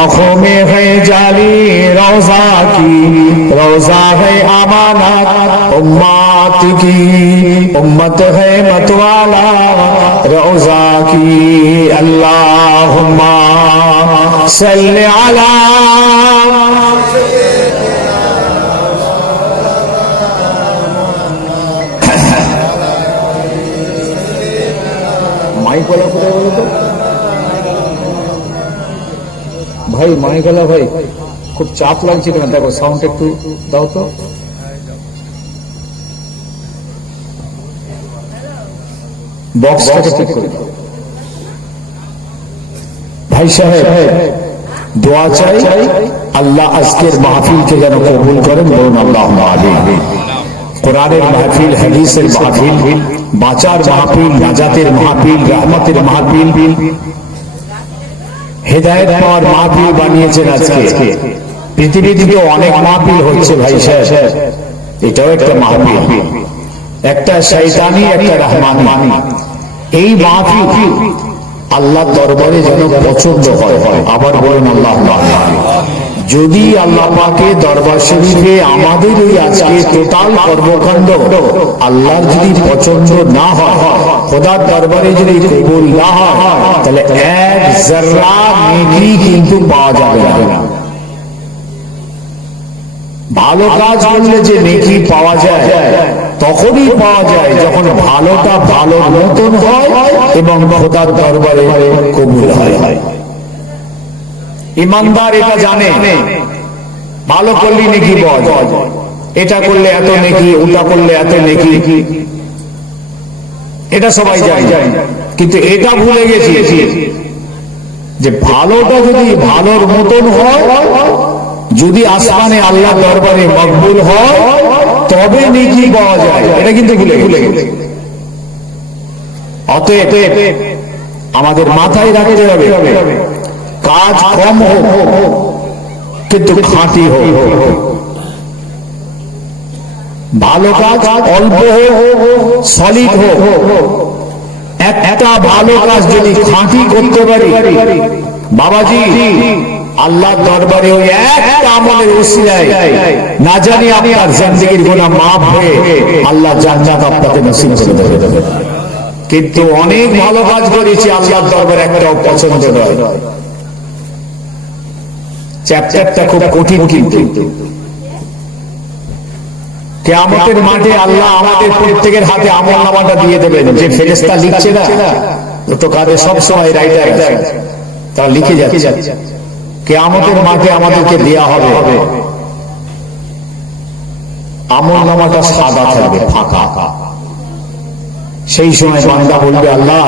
आँखों में है जाली रोजा की, रोजा है अमानत उम्मत की, उम्मत है मतवाला रोजा की। अल्लाहुम्मा सल्ली अला माइक वाला कोথায় বলো তো ভাই, মাইক वाला ভাই, খুব চাপ লাগছে কেন? দেখো সাউন্ড একটু দাও তো। বক্সটাকে ঠিক করে দাও ভাই সাহেব। দোয়া চাই আল্লাহ আজকের মাহফিলকে যেন কবুল করেন, বলুন আল্লাহুম্মা আমিন। কোরআনের মাহফিল, হাদিসের মাহফিল, বাঁচার মাহফিল, নাজাতের মাহফিল, রহমতের মাহফিল, হেদায়েত পাওয়ার মাহফিল বানিয়েছেন আজকে। পৃথিবীতে তো অনেক মাহফিল হচ্ছে ভাই সাহেব, এটাও একটা মাহফিল, একটা শয়তানি, একটা রহমানি। এই মাহফিল আল্লাহ দরবারে যেন পছন্দ হয়। আবার বলুন আল্লাহুম্মা আমিন। যদি আল্লাহ পাকের দরবার শরীফে আমাদের ওই আজকে টোটাল কর্মকাণ্ড আল্লাহর যদি পছন্দ না হয়, খোদার দরবারে যদি কবুল না হয়, তাহলে এক যারা নেকি কিন্তু পাওয়া যাবে না। ভালো কাজ করলে যে নেকি পাওয়া যায় তখনই পাওয়া যায় যখন ভালোটা ভালো মতন হয় এবং খোদার দরবারে কবুল হয়। ইমানদার এটা জানে, ভালো করলে নেকি পাওয়া যায়, এটা করলে এত নেকি, ওটা করলে এত নেকি, এটা সবাই জানে। কিন্তু এটা ভুলে গেছি যে ভালোটা যদি ভালোর মতন হয়, যদি আসমানে আল্লাহ দরবারে মকবুল হয়, তবে নেকি পাওয়া যায়, এটা কিন্তু ভুলে গেছে। অতএব আমাদের মাথায় রাখতে হবে, কাজ কম হোক কিন্তু খাঁটি হোক, ভালো কাজ অল্প হোক, সলিড হোক। একটা ভালো কাজ যদি খাঁটি করতে পারি বাবাজি, আল্লাহ দরবারে ওই একটা আমলের ওসিলায় না জানি আপনার জিন্দেগীর গুনাহ মাফ হয়ে আল্লাহ জান্নাত আপনাকে নসিব করে দেবে। কিন্তু অনেক ভালো কাজ করেছি, আল্লাহর দরবারে একটাও পছন্দ নয়। চ্যাপ্টারটা খুব কঠিন, কিন্তু কিয়ামতের মাঠে আল্লাহ আমাদের প্রত্যেকের হাতে আমলনামাটা দিয়ে দেবেন। যে ফেরেশতা লিখছে না, তো কাজে সব সময় রাইটার আছে, তারা লিখে যাচ্ছে। কিয়ামতের মাঠে আমাদেরকে দেয়া হবে আমলনামাটা সাদা থাকবে, ফাঁকা। সেই সময় বান্দা বলবে, আল্লাহ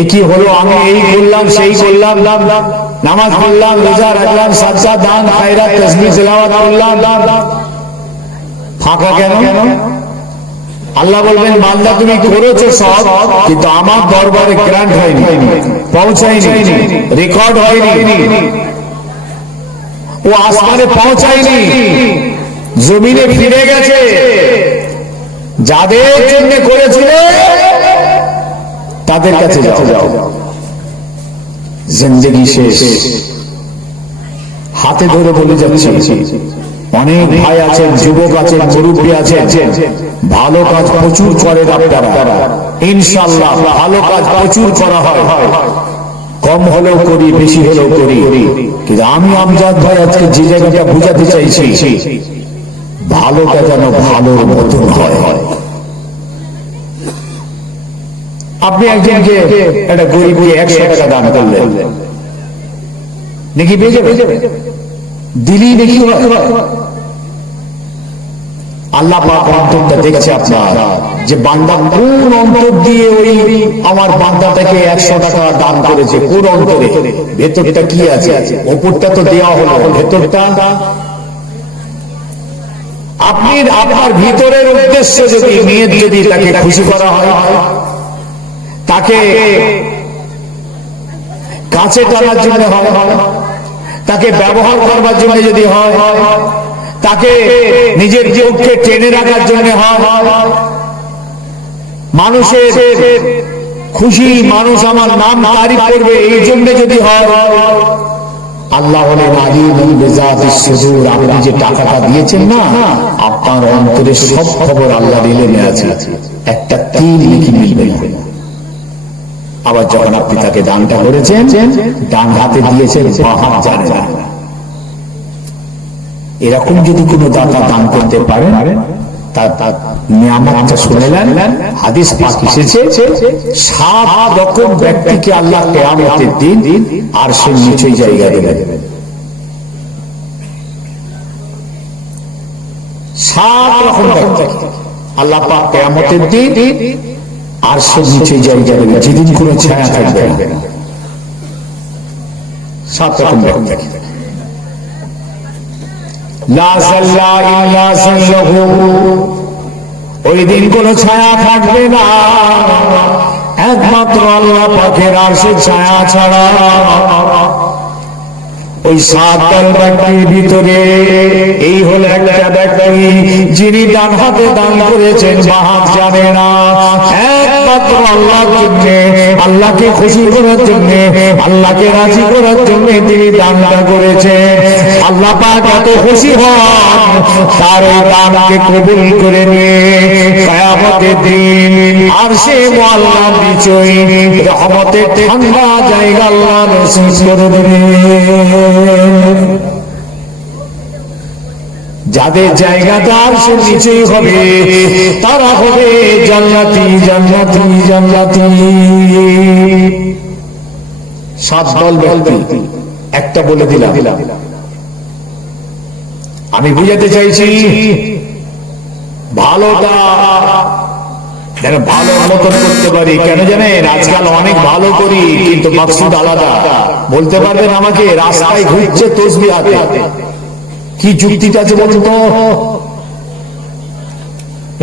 এ কি হলো? আমি এই করলাম, সেই করলাম, নামাজ পড়লাম, রোজা রাখলাম, সাদকা, দান, খায়রাত, তাসবিহ, তিলাওয়াত করলাম, ফাঁকা কেন? আল্লাহ বলবেন, বান্দা তুমি করেছো সব, কিন্তু আমার দরবারে গ্রান্ট হয়নি, পৌঁছায়নি, রেকর্ড হয়নি, ও আসমানে পৌঁছায়নি, জমিনে ফিরে গেছে। যাদের জন্য করেছিলে তাদের কাছে যাও, জিন্দেগি শেষ। হাতে ধরে বলে যাচ্ছি, অনেক ভাই আছেন, যুবক আছেন, মুরব্বী আছেন, ভালো কাজ প্রচুর করেন আপনারা। ইনশাআল্লাহ ভালো কাজ প্রচুর করা হয়, কম হলেও করি, বেশি হলেও করি। কিন্তু আমি আমজাদ ভাই আজকে যে জায়গাটা বুঝাতে চাইছি, ভালোটা যেন ভালোর মতন হয়। আপনি একজনকে একটা গরিবকে 100 টাকা দান করলেন, নাকি পেয়ে যাবে? দিলি নাকি আল্লাহ পাক অন্তরটা দেখছে আপনার, যে বান্দা কোন অন্তর দিয়ে ওই আমার বান্দাটাকে 100 টাকা দান করেছে, কোন অন্তরে, ভেতরটা কি আছে? উপরটা তো দেওয়া হলো, ভেতরটা আপনি আপনার ভিতরের উদ্দেশ্য যদি, নিয়ত যদি তাকে খুশি করা হয়, তাকে কাছে টানার জন্য হয়, তাকে ব্যবহার করবার জন্য যদি হয়, তাকে নিজের জীবনকে টেনে রাখার জন্য হয়, মানুষের খুশি, মানুষ আমার নাম তারিফ করবে এই জন্য যদি হয়, আল্লাহ হলেন আলিমুল বিজাতিস সুদূর। আপনি যে টাকাটা দিয়েছেন না, আপনার অন্তরে সব খবর আল্লাহর ইলমে আছে, একটা তিল লিখে মিলবে না। আবার যখন আপনি তাকে দানটা করেছেন, ডান হাতে দিয়েছেন, বাঁ হাত জানে না। এরকম যদি কোনো দাতা দান করতে পারেন, তার নিয়ামতটা শুনলেন। হাদিস পাক এসেছে 7 রকম ব্যক্তিকে আল্লাহ কিয়ামতের দিন আর সে নিচে জায়গা দেবেন। 7 রকম ব্যক্তিকে আল্লাহ পাক কিয়ামতের দিন আর সে নিচে জায়গা দেবেন, যেদিন কোনো ছায়া থাকবে না। 7 রকম ব্যক্তি। লা যাল্লা ইল্লা যাল্লাহু, ওই দিন কোনো ছায়া থাকবে না একমাত্র আল্লাহ পাকের আরশের ছায়া ছাড়া। ওই 7 দল ব্যক্তির ভিতরে এই হলো একটা ব্যক্তি যিনি ডান হাতে দান করেছেন, বাঁ হাত জানে না। একমাত্র আল্লাহর জন্য, আল্লাহকে খুশি করার জন্য, আল্লাহকে রাজি করার জন্য তিনি দানটা করেছেন। আল্লাহ পাক এত খুশি হন, তার ওই দানকে কবুল করে নিয়ে কিয়ামতের দিন আরশে মুআল্লার নিচে রহমতের ঠান্ডা জায়গা আল্লাহ নসিব করে দেবেন। যাদের জায়গাটা আরশের নিচেই হবে, তারা হবে জান্নাতি জান্নাতি জান্নাতি। 7 দল ব্যক্তি, একটা বলে দিলাম। আমি বুঝাতে চাইছি ভালোটা যেন ভালো মতন করতে পারি। কেন জানেন, আজকাল অনেক ভালো করি কিন্তু মাকসুদ আলাদা। বলতে পারবেন আমাকে? রাস্তায় ঘুরছে তসবিহ হাতে, কি যুক্তিটা আছে বলুন তো?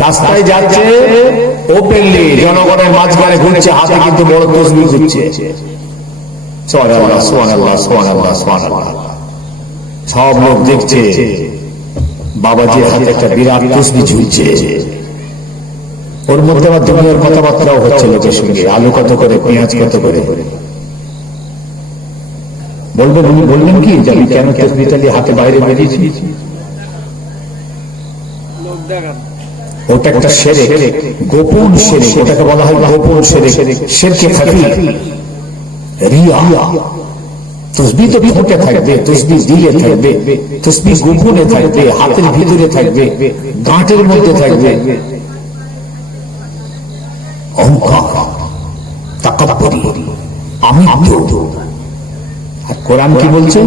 রাস্তায় যাচ্ছে ওপেনলি, জনগণের মাঝখানে ঘুরছে, হাতে কিন্তু বড় তসবিহ ঘুরছে। সুবহানাল্লাহ সুবহানাল্লাহ সুবহানাল্লাহ সুবহানাল্লাহ। সব লোক দেখছে বাবাজির হাতে একটা বিরাট তসবিহ ঝুলছে। ওর মধ্যে আবার দুনিয়ার কথাবার্তাও হচ্ছে লোকের সঙ্গে। আলু কত করে, পেঁয়াজ কত করে। বলবেন কি যে আমি কেন তসবিহটা হাতে বাইরে বেরিয়েছি? ওটা একটা শিরক, গোপন শিরক। ওটাকে বলা হয় গোপন শিরক, শিরকে খাফি, রিয়া। তসবিহ তো ঠোঁটে থাকবে, তসবিহ দিলে থাকবে, তসবিহ গোপনে থাকবে, হাতের ভিতরে থাকবে, গাঁটের মধ্যে থাকবে। অহংকার, তাকাব্বুরি, আমি তো। আর কোরআন কি বলছেন?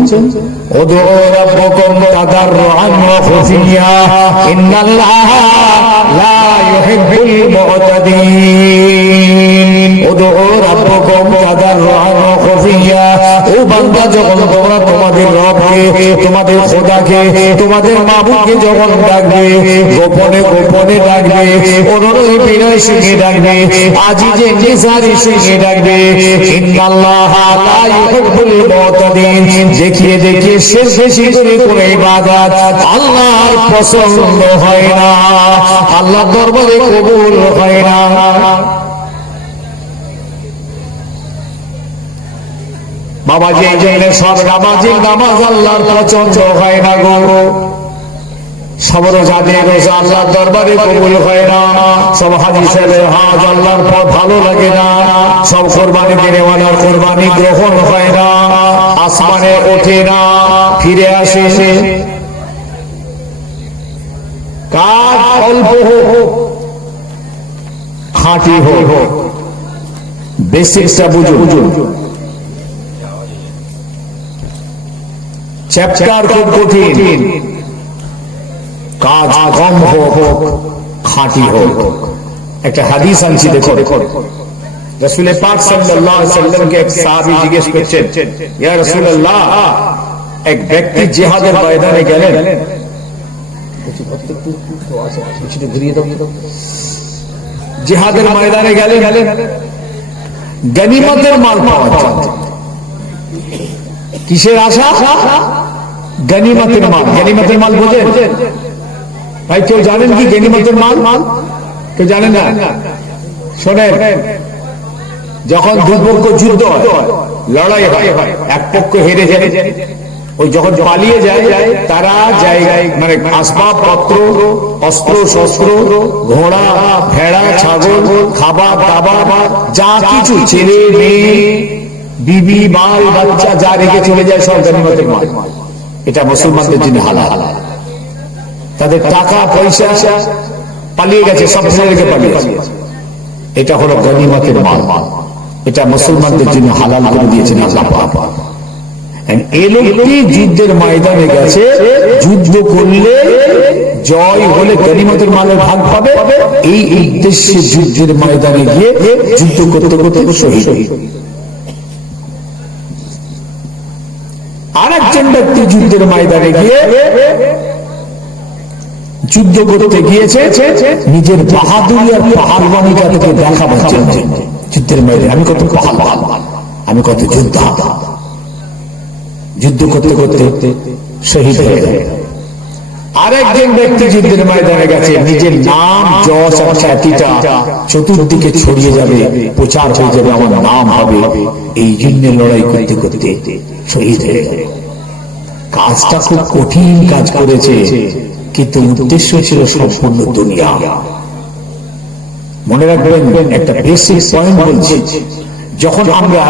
উদউ রাব্বাকুম তাদাররুআন ওয়া খুফিয়া ইন্নাল্লাহা লা ইউহিব্বুল মু'তাদিন। উদউ রাব্বাকুম তাদাররুআন ওয়া খুফিয়া। ও বান্দা, যখন তোমরা তোমাদের রবকে, তোমাদের খোদাকে, তোমাদের মাবুদকে যখন ডাকবে, গোপনে গোপনে ডাকবে, অনুরোধ বিনয় সঙ্গে ডাকবে, আজিজে নিসারি সঙ্গে ডাকবে। ইন্নাল্লাহা লা ইউহিব্বুল মু'তাদিন। দেখিয়ে দেখিয়ে শেষ বেশি করে কোন ইবাদত আল্লাহর পছন্দ হয় না, আল্লাহর দরবারে কবুল হয় না। বাবাজি, এই জন্য সব নামাজের নামাজ আল্লাহর পছন্দ হয় না গো। সব রোজাদের রোজা আল্লাহর দরবারে কবুল হয় না। সব হাদিসের হাজ আল্লাহর পর ভালো লাগে না। সব কোরবানি দেওয়ালার কোরবানি গ্রহণ হয় না, আসমানে ওঠে না, ফিরে আসে। কাজ অল্প হোক, খাঁটি হোক, বেসিকটা বুঝুন। চ্যাপ্টার খুব কঠিন, কাজ কম হোক, খাঁটি হোক। একটা হাদিস আনছি, দেখো। রাসূল পাক সাল্লাল্লাহু আলাইহি ওয়াসাল্লামকে এক সাহাবী জিজ্ঞেস করছেন, ইয়া রাসূলুল্লাহ, এক ব্যক্তি জিহাদের ময়দানে গেলেন। জিহাদের ময়দানে গেলেন, গনিমতের মাল পাওয়া যায়। কিসের আশা? গনিমতের মাল। গনিমতের মাল বোঝেন ভাই? কেউ জানেন কি গনিমতের মাল? কেউ জানেন না? শোনেন, যখন দুপক্ষ যুদ্ধ হয়, লড়াই হয়, এক পক্ষ হেরে যায়, ওই যখন পালিয়ে যায় তারা জায়গায় মানে আসবাবপত্র, অস্ত্র শস্ত্র, ঘোড়া ভেড়া ছাগল, খাবার দাবার যা কিছু, ছেলে মেয়ে বিবি মাল বাচ্চা যা রেখে চলে যায় সব গনিমতের মাল। এটা মুসলমানদের জন্য হালাল। তাদের টাকা পয়সা পালিয়ে গেছে, সব ছেড়ে রেখে পালিয়ে গেছে, এটা হলো গনিমতের মাল। এটা মুসলমানদের জন্য হালাল করে দিয়েছেন আল্লাহ পাক। এই লোকটি যুদ্ধের ময়দানে গেছে, যুদ্ধ করলে জয় হলে গনিমতের মালের ভাগ পাবে, এই উদ্দেশ্যে যুদ্ধের ময়দানে গিয়ে যুদ্ধ করতে করতে শহীদ। আর একজন ব্যক্তি যুদ্ধের ময়দানে গিয়ে যুদ্ধ করতে গিয়েছে নিজের বাহাদুরি আর পাহাড়বানিটা থেকে দেখাবার জন্য। যুদ্ধের ময়দানে আমি কত পাহাড়, আমি কত যোদ্ধা, যুদ্ধ করতে করতে শহীদ হয়ে গেল। আরেকজন ব্যক্তি যুদ্ধের ময়দানে গেছে, নিজের নাম যশ আর খ্যাতিটা চতুর্দিকে ছড়িয়ে যাবে, প্রচার হয়ে যাবে, আমার নাম হবে, এই জন্য লড়াই করতে করতে শহীদ হয়ে গেল। কাজটা খুব কঠিন কাজ করেছে, কিন্তু উদ্দেশ্য ছিল সম্পূর্ণ দুনিয়া। মনে রাখবেন একটা বেসিক পয়েন্ট বলছি, যখন আমরা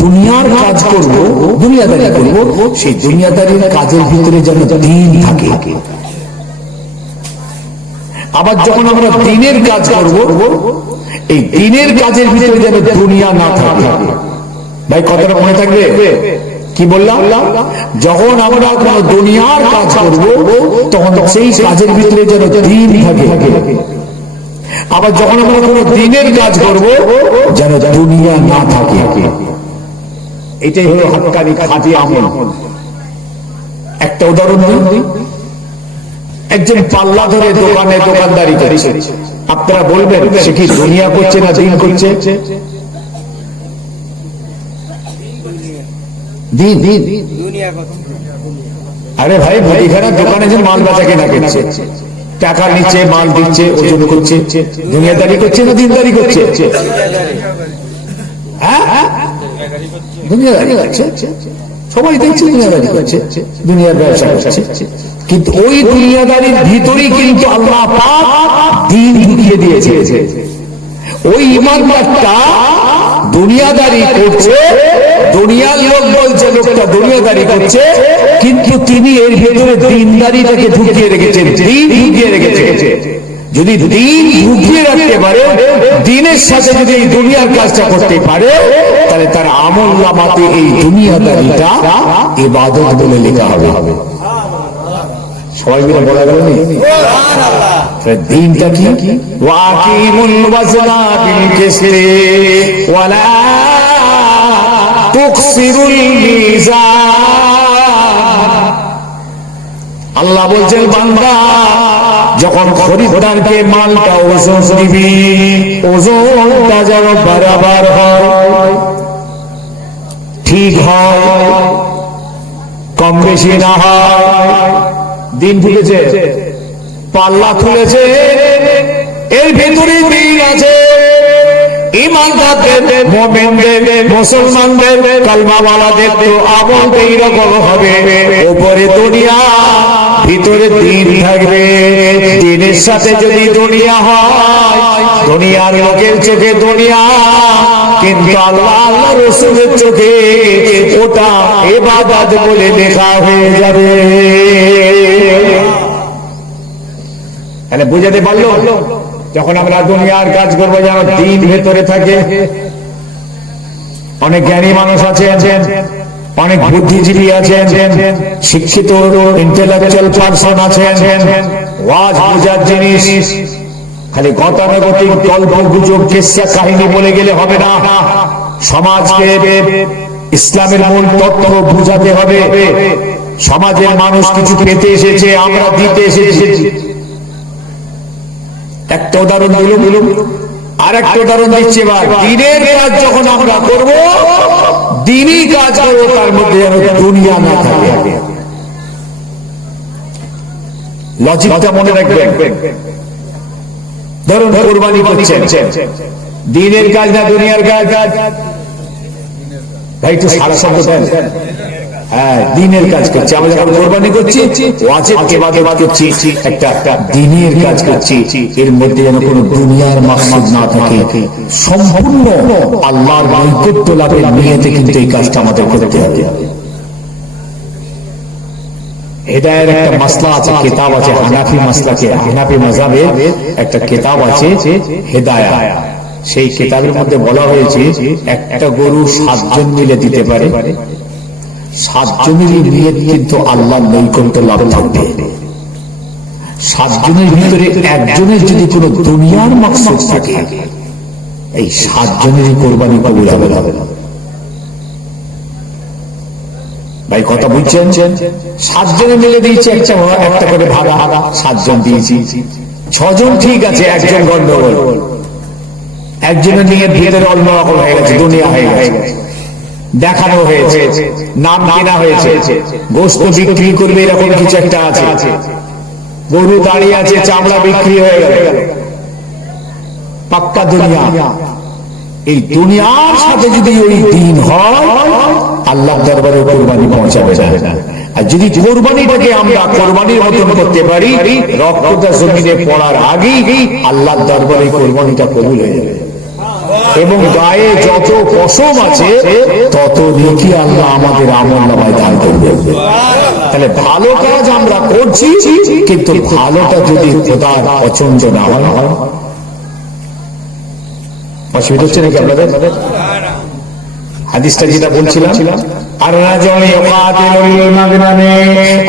দুনিয়ার কাজ করব, দুনিয়াদারি করব, সেই দুনিয়াদারির কাজের ভিতরে যেন দিন থাকে। আবার যখন আমরা দিনের কাজ করব, এই দিনের কাজের ভিতরে যেন দুনিয়া না থাকে। ভাই কথাটা মনে থাকবে? কি বললাম? যখন আমরা কোনো দুনিয়ার কাজ করব, তখন সেই কাজের ভিতরে যেন দিন থাকে। আবার যখন আমরা কোনো দিনের কাজ করব, যেন দুনিয়া না থাকে। এটাই হলো হক্কানি খাঁটি আমল। একটা উদাহরণ দিই, একজন পাল্লা ধরে দোকানে দোকানদারি করছে, আপনারা বলবেন সে কি দুনিয়া করছে না দিন করছে? দিন। আরে ভাই, মুদিখানার দোকানে যে মাল বেচা কেনা করছে, টাকা নিচ্ছে, মাল দিচ্ছে, ওজন করছে, দুনিয়াদারি করছে না দিনদারি করছে? দুনিয়াদারি করছে, সবাই দেখছে দুনিয়াদারি করছে, দুনিয়ার ব্যবসা করছে। কিন্তু ওই দুনিয়াদারির ভিতরেই কিন্তু আল্লাহ পাক দিন ঢুকিয়ে দিয়েছে। ওই ইমানদারটা দুনিয়াদারি করছে, দুনিয়ার লোক বলছে লোকটা দুনিয়াদারি করছে, কিন্তু তিনি এর ভেতরে দিনদারিটাকে ঢুকিয়ে রেখেছেন, দিন ঢুকিয়ে রেখেছে। যদি দিন ঢুকিয়ে রাখতে পারে, দিনের সাথে যদি এই দুনিয়ার কাজটা করতে পারে, তাহলে তার আমল নামাতে এই দুনিয়াদারিটা ইবাদত বলে লেখা হবে। সবাই মিলে বলা গেল দিনটা কি? ওয়াকিমুল ওয়াজনা বিল কিসরি ওয়ালা তুকসিরুল মিজান। আল্লাহ বলছেন, বান্দা যখন খরিদ্দারকে মালটা ওজন দিবি, ওজনটা যেন বরাবর হয়, ঠিক হয়, কম বেশি না হয়। দিন খুলেছে, পাল্লা খুলেছে, এর ভেতরে দিন আছে। ইমানদারদের, মুমিনদের, মুসলমানদের, কালমাওয়ালাদের তো আমল এইরকম হবে, উপরে দুনিয়া, ভিতরে দিন থাকবে। দিনের সাথে যদি দুনিয়া হয়, দুনিয়ার লোকের চোখে দুনিয়া, কিন্তু আল্লাহ আল্লাহ রাসূলের চোখে ওটা ইবাদত বলে লেখা হয়ে যাবে। তাহলে বুঝাতে পারলো? যখন আমরা দুনিয়ার কাজ করবো যেন দিন ভেতরে থাকে। অনেক জ্ঞানী মানুষ আছেন, অনেক বুদ্ধিজীবী আছেন, শিক্ষিত ইন্টেলেকচুয়াল পারসন আছেন, ওয়াজ বোঝার জিনিস। খালি গতানুগতিক গল্প গুজব কিসসা কাহিনী বলে গেলে হবে না। সমাজকে ইসলামের মূল তত্ত্ব বুঝাতে হবে। সমাজের মানুষ কিছু পেতে এসেছে, আমরা দিতে এসেছি। একটা উদাহরণ দিলাম, আর একটা উদাহরণ দিচ্ছি। এবার দিনের কাজ যখন আমরা করব, দিনই কাজ করবো, তার মধ্যে যেন দুনিয়া না থাকে। লজিকটা মনে রাখবেন। ধরুন কুরবানি করছেন, দিনের কাজ না দুনিয়ার কাজ? ভাই একটু সারা শব্দ দেন। হ্যাঁ, দিনের কাজ করছি। আমরা যখন কোরবানি করছি, ওয়াজিব ইবাদত করছি, একটা দিনের কাজ করছি, এর মধ্যে যেন কোনো দুনিয়ার মাকসাদ না থাকে, সম্পূর্ণ আল্লাহর নৈকট্য লাভের নিয়তে কিন্তু এই কাজটা আমাদের করতে হবে। হেদায়ের একটা মাসলা আছে, কিতাব আছে, হানাফি মাসলাকে, হানাফি মাযহাবের একটা কিতাব আছে হেদায়া। সেই কিতাবের মধ্যে বলা হয়েছে একটা গরু 7 জন মিলে দিতে পারে, 7 জনেরই নিয়ত কিন্তু আল্লাহর নৈকট্য লাভ থাকবে। 7 জনের ভিতরে একজনের যদি কোনো দুনিয়ার মাকসাদ থাকে, এই 7 জনেরই কোরবানি কবুল হবে না। ভাই কথা বুঝছেন? 7 জনে মিলে দিয়েছে একটা করে ভাগা, 7 জন দিয়েছি। 6 জন ঠিক আছে, একজন গন্ডগোল, একজনের নিয়ে ভিতরে অন্য রকম হয়ে গেছে, দুনিয়া হয়ে গেছে, দেখানো হয়েছে, নাম কেনা হয়েছে, গোস্ত বিক্রি করবে এরকম কিছু একটা আছে, গরু দাঁড়িয়ে আছে, চামড়া বিক্রি হয়ে গেল, পাক্কা দুনিয়া। এই দুনিয়ার সাথে যদি ওই দিন হয়, আল্লাহ দরবারে কোরবানি পৌঁছাবে না। আর যদি কোরবানিটাকে আমরা কোরবানির মতন করতে পারি, রক্তটা জমিনে পড়ার আগেই আল্লাহ দরবারে কোরবানিটা কবুল হয়ে যাবে, এবং গায়ে যত পশম আছে তত নেকি আল্লাহ আমাদের আমলনামায় দান করবে। তাহলে ভালো কাজ আমরা করছি, কিন্তু ভালোটা যদি খোদার পছন্দ না হয়, অসুবিধা হচ্ছে নাকি আপনাদের? হাদিসটা যেটা বলছিলাম, আর রাজুল ইউকাতিলু লিল মাগনামি,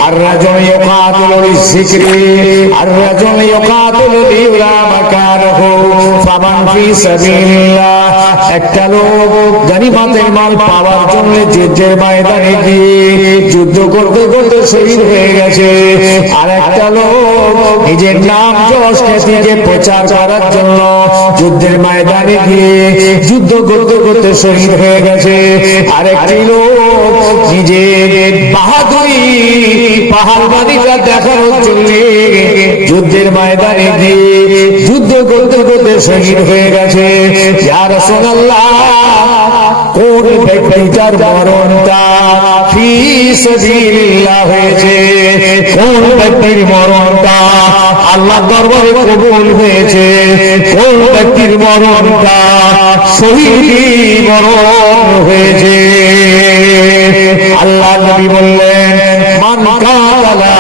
আর রাজুল ইউকাতিলু লিয-যিকরি, আর রাজুল ইউকাতিলু লিইউরা মাকানাহু ফামান ফি সাবিলিল্লাহ। একটা লোক গনিমতের মাল পাওয়ার জন্য যুদ্ধের ময়দানে গিয়ে যুদ্ধ করতে করতে শহীদ হয়ে গেছে, আর একটা লোক নিজের নাম যশ খ্যাতিকে প্রচার করার জন্য যুদ্ধের ময়দানে গিয়ে যুদ্ধ করতে করতে শহীদ হয়ে গেছে। আরেকটি লোক নিজের বাহাদুরি পাহাড়বাড়িটা দেখানোর জন্য যুদ্ধের ময়দানে গিয়ে যুদ্ধ করতে করতে শহীদ হয়ে গেছে। ইয়া রাসূলুল্লাহ, কোন ব্যক্তিটার মরণটা ফি সাবিলিল্লাহ হয়েছে, কোন ব্যক্তির মরণটা আল্লাহ দরবারে কবুল হয়েছে, কোন ব্যক্তির মরণটা শহীদি মরণ হয়েছে? আল্লাহ নবী বললেন, মান কাতালা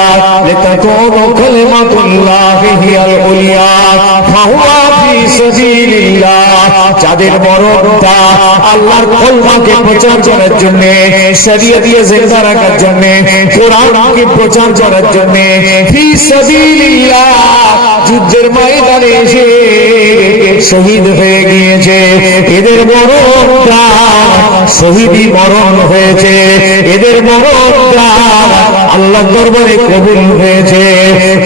লিতাকুনা কালিমাতুল্লাহি হিয়াল উলিয়া ফাহুয়া ফি সাবিলিল্লাহ। যাদের মরণটা আল্লাহর কলমাকে প্রচার করার জন্য, শরিয়ত দিয়ে জিন্দা রাখার জন্য, কোরআনকে প্রচার করার জন্য ফি সাবিলিল্লাহ যুদ্ধের ময়দানে এসে শহীদ হয়ে গিয়েছে, এদের মরণটা শহীদি মরণ হয়েছে, এদের মরণটা আল্লাহ দরবারে কবুল হয়েছে।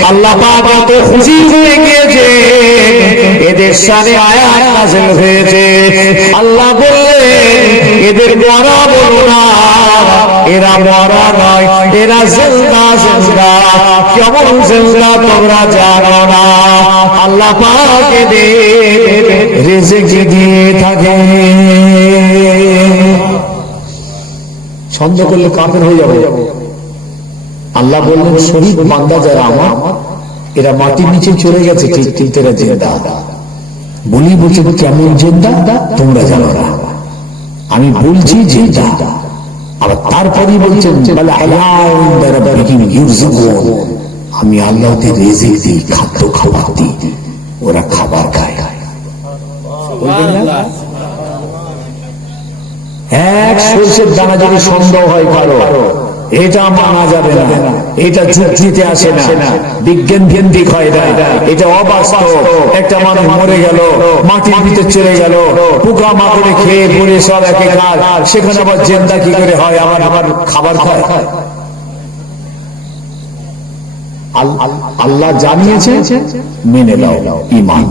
আল্লাহ পাক এত খুশি হয়ে গিয়েছে, এদের শানে আয়াত নাযিল হয়েছে। আল্লাহ বললেন, এদের মরা বলো না, এরা মরা নয়, এরা জিন্দা জিন্দা। কেমন জিন্দা তোমরা জানো না? আল্লাহ পাক এদের রিজিক দিয়ে থাকে। সন্দেহ করলে কাফের হয়ে যাবে। আল্লাহ বললেন, শহীদ বান্দা যারা আমার, এরা মাটির নিচে চলে গেছে, ঠিক এরা জিন্দা। বলি বলছে, কেমন জিন্দা তোমরা জানো না, আমি বলছি জিন্দা। আবার তারপরই বলছেন, আমি আল্লাহ ওদের রিজিক দিই, খাদ্য খাবার দিই, ওরা খাবার খায়। এক সরষের দানা যদি সন্দেহ হয় কারো, এটা মানা যাবে না, এটা যুক্তিতে আসে না, বিজ্ঞান ভিত্তিক হয় না, এটা অবাস্তব। একটা মানুষ মরে গেল, মাটির ভিতরে চলে গেল, পোকা মাকড়ে খেয়ে পড়ে সব একেকার, সেখানে আবার জিন্দা কি করে হয়? আবার খাবার খায়। আল্লাহ জানিয়েছে, মেনে নাও, ঈমান।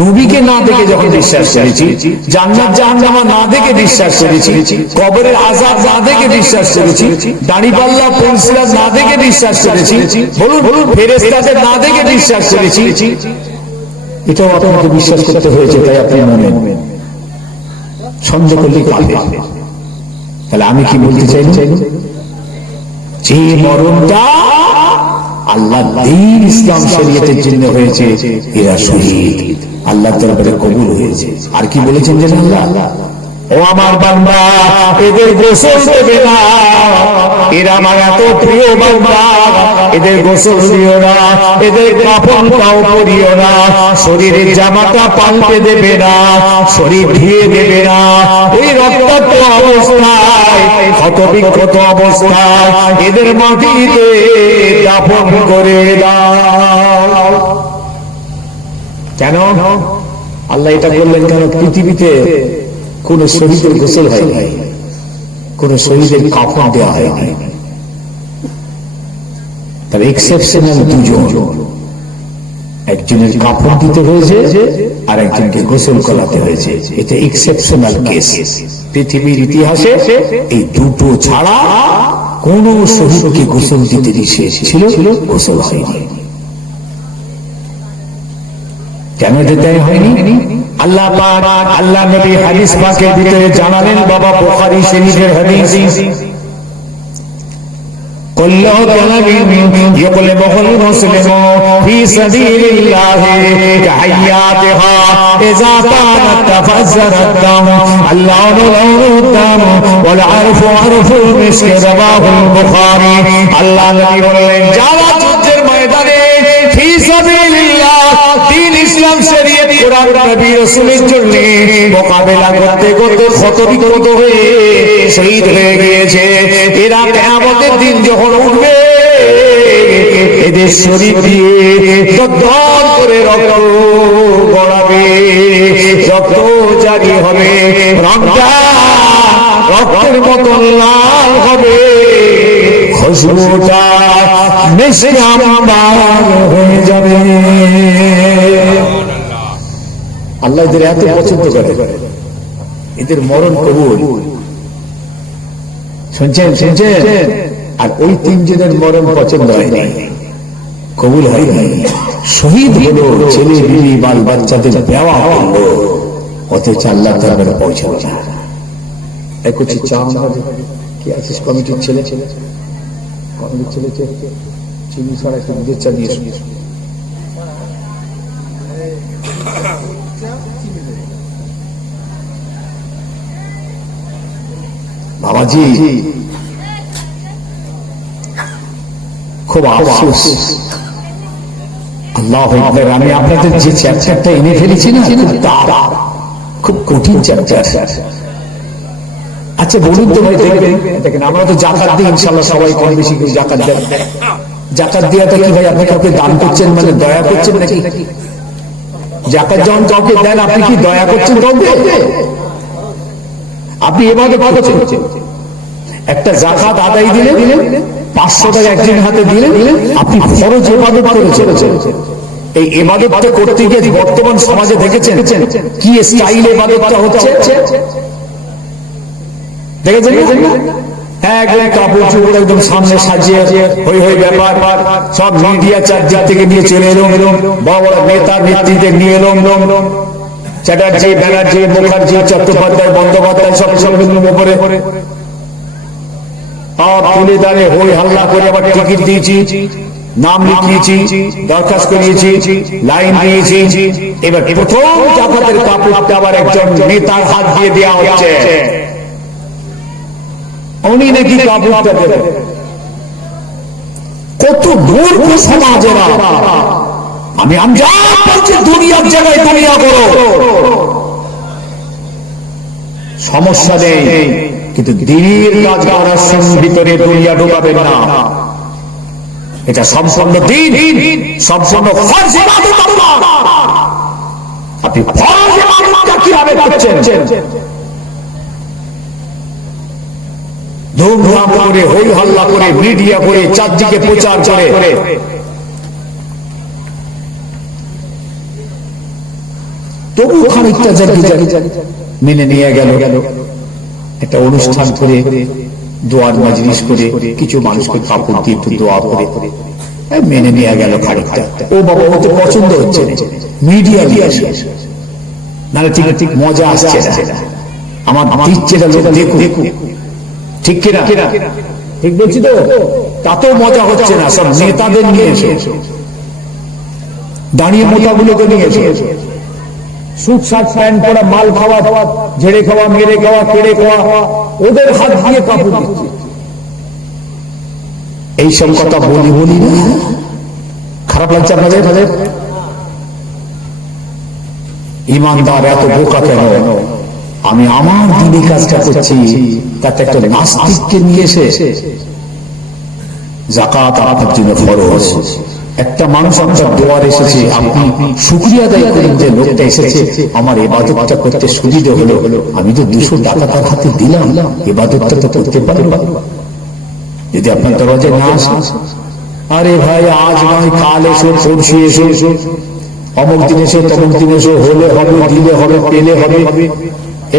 নবীকে না দেখে যখন বিশ্বাস করেছি, জান্নাত জাহান্নাম না দেখে বিশ্বাস করেছি, কবরের আযাব না দেখে বিশ্বাস করেছি, দাড়িপাল্লা পেন্সিলার না দেখে বিশ্বাস করেছি, বলুন ফেরেশতাদের না দেখে বিশ্বাস করেছি, এটাও আপনাকে বিশ্বাস করতে হয়েছে। তাই আপনি মনে সন্দেহ করলে কাফের। তাহলে আমি কি বলতে চাই, যে মরণটা আল্লাহ দ্বীন ইসলাম শরীয়তের জন্য হয়েছে, এরা শহীদ, আল্লাহ দরবারে কবুল হয়েছে। আর কি বলেছেন যে আল্লাহ, ও আমার বান্দা, এদের গোসল দেবে না, এরা আমার এত প্রিয় বান্দা, এদের গোসল দিও না, এদের কাফনটাও পরিও না, শরীরের জামাটা পাল্টে দেবে না, শরীর ধুয়ে দেবে না, ওই রক্তাক্ত অবস্থায়, ক্ষতবিক্ষত অবস্থায় এদের মাটিতে দাফন করে দাও। কেন আল্লাহ এটা করলেন? কেন? পৃথিবীতে কোন শহীদের গোসল হয় নাই, কোন শহীদের কাফন দেওয়া হয়নি, তার এক্সেপশনাল দুজন, একজনের কাফন দিতে হয়েছে আর একজনকে গোসল করাতে হয়েছে। এটা এক্সেপশনাল কেস। পৃথিবীর ইতিহাসে এই দুটো ছাড়া কোন শহীদকে গোসল দিতে নিষেধ ছিল, গোসল হয়নি। কেন যেতে হয়নি? আল্লাহ পাক, আল্লাহ নবী হাদিস পাকের ভিতরে জানালেন, বাবা বুখারী শরীফের হাদিস, কুল্লু কালামিন ইয়াকলিবুল মুসলিমু ফি সাবিলিল্লাহি কাহায়াতিহা ইযা কানাত তাফাজ্জারাত দাম আল্লাহু দাম ওয়াল আরফু আরফুল মিসক, রাওয়াহুল বুখারী। আল্লাহ নবী বললেন, যারা যুদ্ধের ময়দানে ফি সাবিলিল্লাহ, দ্বীন ইসলাম শরীয়ত কোরআন নবী রাসূলের জন্য মোকাবেলা করতে করতে ক্ষতবিক্ষত হয়ে শহীদ হয়ে গিয়েছে, এরা কিয়ামতের দিন যখন উঠবে, এদের শরীর দিয়ে দগদগ করে রক্ত গড়াবে, রক্ত জারি হবে, রক্তটা রক্তের মতো লাল হবে, খুশবুটা মিশে আম্বার হয়ে যাবে। আল্লাহ এদের এত পছন্দ করে, এদের মরণ কবুল। শুনছেন? আর ওই তিনজনের মরণ পছন্দ হয়নি, কবুল হয়নি। শহীদ হলো, ছেলে বিবি বাল বাচ্চাদের দেওয়া হলো, অথচ আল্লাহ দরবারে পৌঁছাবে না। একটি চাও কি আছিস কমিটির ছেলে, কমিটির ছেলেকে চিনি ছাড়া একটু দুধের চা দিয়ে বাবাজি, খুব আফসোস। আল্লাহু আকবার, আমি আপনাদের যে চ্যাপ্টারটা এনে ফেলেছি না, খুব কঠিন চ্যাপ্টার। আচ্ছা বলুন তো ভাই, দেখেন আমরা তো জাকাত দিই, ইনশাআল্লাহ সবাই কম বেশি করে জাকাত দেন। জাকাত দেওয়াটা কি ভাই আপনি কাউকে দান করছেন, মানে দয়া করছেন নাকি? জাকাত যখন কাউকে দেন, আপনি কি দয়া করছেন কাউকে? আপনি এভাবে করছেন, একটা জাকাত আদায় দিলে 500 টাকা একজন হাতে দিলে আপনি ফরজ ইবাদত করেছেন। এই ইবাদতটা করতে গিয়ে বর্তমান সমাজে দেখেছেন কি স্টাইলে ইবাদতটা হচ্ছে? দেখেছেন? একদম কাপড় চোপড় একদম সামনে সাজিয়ে হই হই ব্যাপার, সব মিডিয়া চারদিক থেকে নিয়ে চলে এলো, বড় বড় নেতা নেত্রীদের নিয়ে এলো, চ্যাটার্জি, ব্যানার্জি, মুখার্জি, চট্টোপাধ্যায়, বন্দ্যোপাধ্যায়, সব উপরে তুলে দাঁড়িয়ে হই হাল্লা করে আবার টিকিট দিয়েছি, নাম লিখিয়েছি, দরখাস্ত করিয়েছি, লাইন দিয়েছি। এবার প্রথম জাকাতের কাপড়টা আবার একজন নেতার হাত দিয়ে দেওয়া হচ্ছে, উনি নাকি কাপড়টা দেবেন। কত দূর সমাজেরা! আমি আমজাদ বলছি, দুনিয়ার জায়গায় দুনিয়া করো, সমস্যা নেই, কিন্তু দিনের কাজ করার ভিতরে দুনিয়া ঢোকাবেন না। এটা সম্পূর্ণ দিন, সম্পূর্ণ ফরজ ইবাদত আল্লাহ। আপনি ফরজ ইবাদতটা কিভাবে করছেন? ধুমধাম করে, হই হল্লা করে, মিডিয়া করে, চারদিকে প্রচার করে, তবু খানিকটা মেনে নিয়ে গেল, একটা অনুষ্ঠান করে, দোয়ার মজলিস করে, কিছু মানুষকে কাপড় দিয়ে একটু দোয়া করে মেনে নিয়ে গেল খানিকটা। ও বাবা, ও তো পছন্দ হচ্ছে, মিডিয়া দিয়ে আসে, নাহলে ঠিক ঠিক মজা আসছে না, আমার দিচ্ছে না, লোক দেখুক। ঠিক কিনা? ঠিক বলছি তো? তাতেও মজা হচ্ছে না, সব নেতাদের নিয়ে এসে দাঁড়িয়ে মোটাগুলোকে নিয়ে এসে সুট শার্ট প্যান্ট পরা মাল খাওয়া, ঝেড়ে খাওয়া, মেরে খাওয়া, কেড়ে খাওয়া, ওদের হাত দিয়ে কাপড় দিচ্ছে। এইসব কথা বলি না, খারাপ লাগছে আপনাদের? ইমানদার এত বোকা কেন? আমি আমার দিনী কাজটা করছি, তাতে একটা নাস্তিককে নিয়ে এসে যাকাত আপনার জন্য ফরজ। একটা মানুষ আপনার দোয়ার এসেছে, আপনি শুকরিয়া আদায় করেন যে লোকটা এসেছে আমার ইবাদতটা করতে সুবিধা হলো, আমি তো 200 টাকা তার হাতে দিলাম, ইবাদতটা তো করতে পারবো। যদি আপনার দরজায় না আসে, আরে ভাই আজ নয় কাল এসো, পরশু এসো, অমুক দিন এসো, তমুক দিন এসো, হলে হবে, দিলে হবে, পেলে হবে,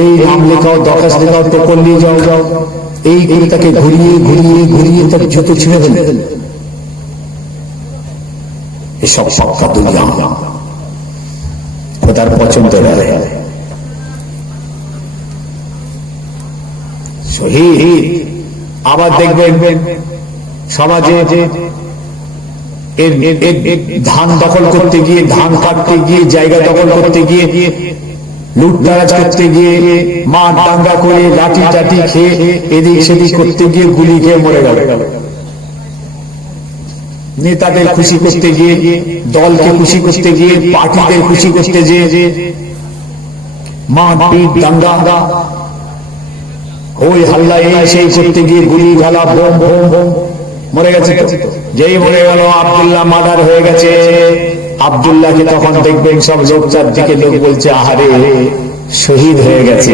এই নাম লেখাও, দরখাস্ত লেখাও, টোকন নিয়ে যাও, এই করে তাকে ঘুরিয়ে তার জুতো ছিঁড়ে ফেলে। এসব সবকা দুনিয়া খোদার পছন্দ রহে। শহীদ আবার দেখবেন সমাজে ধান দখল করতে গিয়ে, ধান কাটতে গিয়ে, জায়গা দখল করতে গিয়ে, লুটতরাজ করতে গিয়ে, মাঠ দাঙ্গা করে, লাঠি টাঠি খেয়ে, এদিক সেদিক করতে গিয়ে গুলি খেয়ে মরে গেল। নেতাদের খুশি করতে গিয়ে, দলকে খুশি করতে গিয়ে, পার্টিদের খুশি করতে গিয়ে, মাঠ পিট দাঙ্গা ওই হাল্লা এই সেই করতে গিয়ে গুলি গালা বোম মরে গেছে। যেই মরে গেল আব্দুল্লাহ মার্ডার হয়ে গেছে। আব্দুল্লাহকে তখন দেখবেন সব লোক চারদিকে লোক বলছে আহারে শহীদ হয়ে গেছে,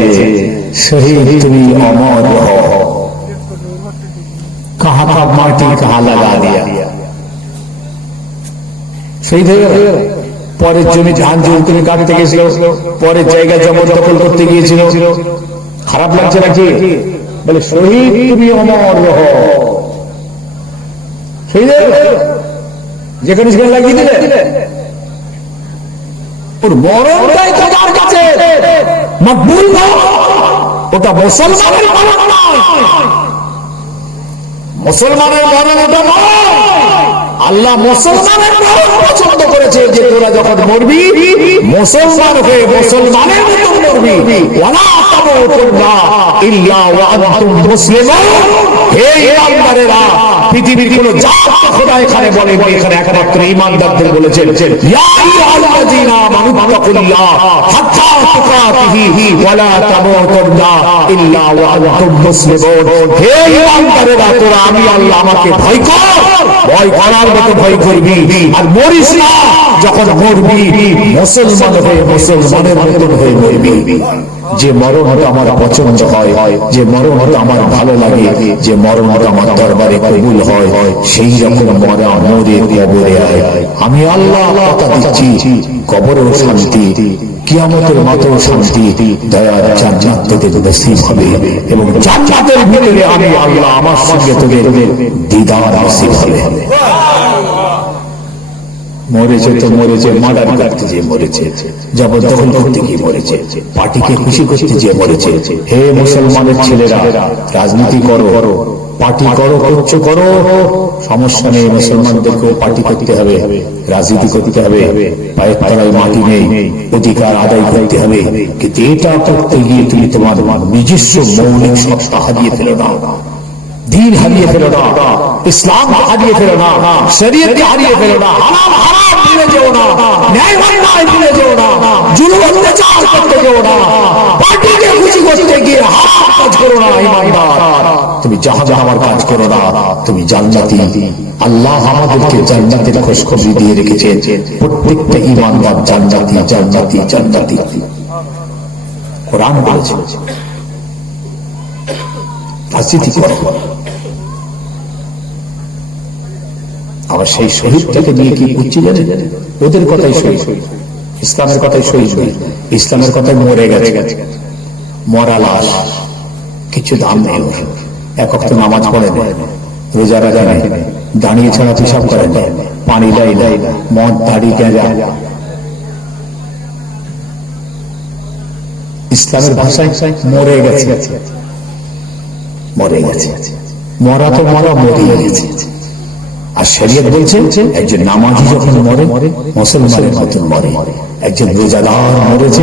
শহীদ তুমি অমর হো, কাহা কা মাটি কাহা লাগা দিয়া, শহীদ হয়ে গেল। পরের জমি ধান জোর করে কাটতে গেছিল, পরের জায়গা জবরদখল করতে গিয়েছিল। খারাপ লাগছে নাকি? বলে শহীদ তুমি অমর হো, শহীদ যেখানে সেখানে লাগিয়ে দিলে। ওর মরণটাই খোদার কাছে মকবুল নয়, ওটা মুসলমানের মরণ নয়, মুসলমানের মরণ ওটা নয়। আল্লাহ মুসলমানের মরণ পছন্দ করেছে যে তোরা যখন মরবি মুসলমান হয়ে মুসলমানের মতো মরবি। ওয়ালা তামুতুন্না ইল্লা ওয়া আনতুম মুসলিমুন। হে ঈমানদারেরা, পৃথিবীর কোন জাত খোদা এখানে বলেন, এখানে একমাত্র ঈমানদারদের বলেছেন ইয়া আইয়ুহাল্লাযীনা আমানু তাকুল্লাহ হাত্তা তুকাতিহি ওয়ালা তামুতুন্না ইল্লা ওয়া আনতুম মুসলিমুন। হে ঈমানদারেরা, তোরা আমি আল্লাহ আমাকে ভয় কর, ভয় করার মতো ভয় করবি, আর মরিস না। যখন মরবি মুসলমান হয়ে মুসলমানের মতন হয়ে মরবি। যে মরণ আমার পছন্দ হয়, যে মরণ আমার ভালো লাগে, যে মরণ আমার দরবারে কবুল হয়, সেই রকম মরা মরে কবরে আয়। আমি আল্লাহ কথা দিচ্ছি, কবরেও শান্তি, কিয়ামতের মাঠেও শান্তি, দয়ার জান্নাত তোদের নসিব হবে, এবং জান্নাতের ভিতরে আমি আল্লাহ আমার সঙ্গে তোদের দিদার নসিব হবে। মরেছে তো মরেছে, মার্ডার করতে গিয়ে মরেছে, জবরদখল করতে গিয়ে মরেছে, পার্টিকে খুশি করতে গিয়ে মরেছে। হে মুসলমানের ছেলেরা, রাজনীতি করো, পার্টি করো, করছো করো, সমস্যা নেই। মুসলমানদেরকেও পার্টি করতে হবে, রাজনীতি করতে হবে, পায়ের তলায় মাটি নেই, অধিকার আদায় করতে হবে। কিন্তু এটা করতে গিয়ে তুমি তোমার নিজস্ব মৌলিক সত্তা হারিয়ে ফেলো না, দিন হারিয়ে ফেলো না, ইসলাম হারিয়ে ফেলো না, শরীয়ত হারিয়ে ফেলো না, হারাম হারাম ভুলে যেও না, ন্যায় অন্যায় ভুলে যেও না, জুলুম অত্যাচার করতে যেও না, পার্টিকে খুশি করতে গিয়ে হারাম কাজ করো না। ঈমানদার, তুমি জাহান্নামের কাজ করো না, তুমি জান্নাতি। আল্লাহ আমাদেরকে জান্নাতের খুশখবরি দিয়ে রেখেছেন। প্রত্যেকটা ঈমানদার জান্নাতি, জান্নাতি, জান্নাতি। কোরআন বলেছে রাজনীতি করো। আবার সেই শহীদটাকে নিয়ে কি বুঝছি জানেন? ওদের কথাই শহীদ, ইসলামের কথাই শহীদ, ইসলামের কথাই মরে গেছে, মরা লাশ, কিছু দাম নেই। এক ওয়াক্ত নামাজ পড়েন, রোজা রাখা নেই, দাঁড়িয়ে ছাড়া পেশাব করেন, পানি দেয় দেয়, মদ দাড়ি গেঁজা। ইসলামের ভাষায় মরে গেছে, মরে গেছে। মরা তো মরা মরে গেছে। আর শরীয়ত বলছে একজন নামাজি যখন মরে মুসলমানের মতন মরে, একজন রোজাদার মরেছে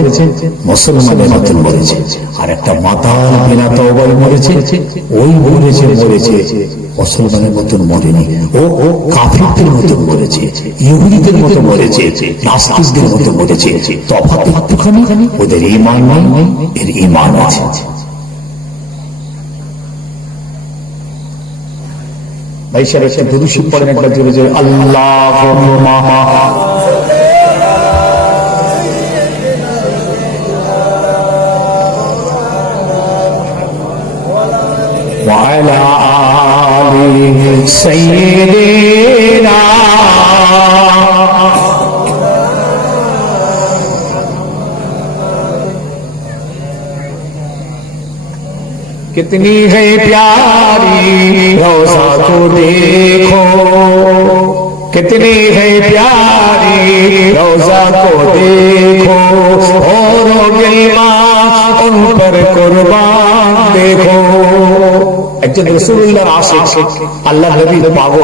মুসলমানের মতন মরেছে, আর একটা মাতাল বিনা তওবায় মরেছে ওই মরেছে মুসলমানের মতন মরেনি, ও কাফিরদের মতন মরেছে, ইহুদিদের মতো মরেছে, নাস্তিকদের মতো মরেছে। তফাৎ একটুখানি, ওদের ঈমান নেই, এর ঈমান আছে। ভাই সাহেব একটা দুরূদ শরীফ পড়েন একবার জোরে জোরে, আল্লাহুম্মা ওয়া আলা আলি সাইয়্যিদিনা। कितनी है प्यारी रोज़ा को देखो, कितनी है प्यारी रोज़ा को देखो, और गिलमा उन पर कुर्बान देखो। একজন রাসূলুল্লাহর আশিক, আল্লাহ নবীর পাগল,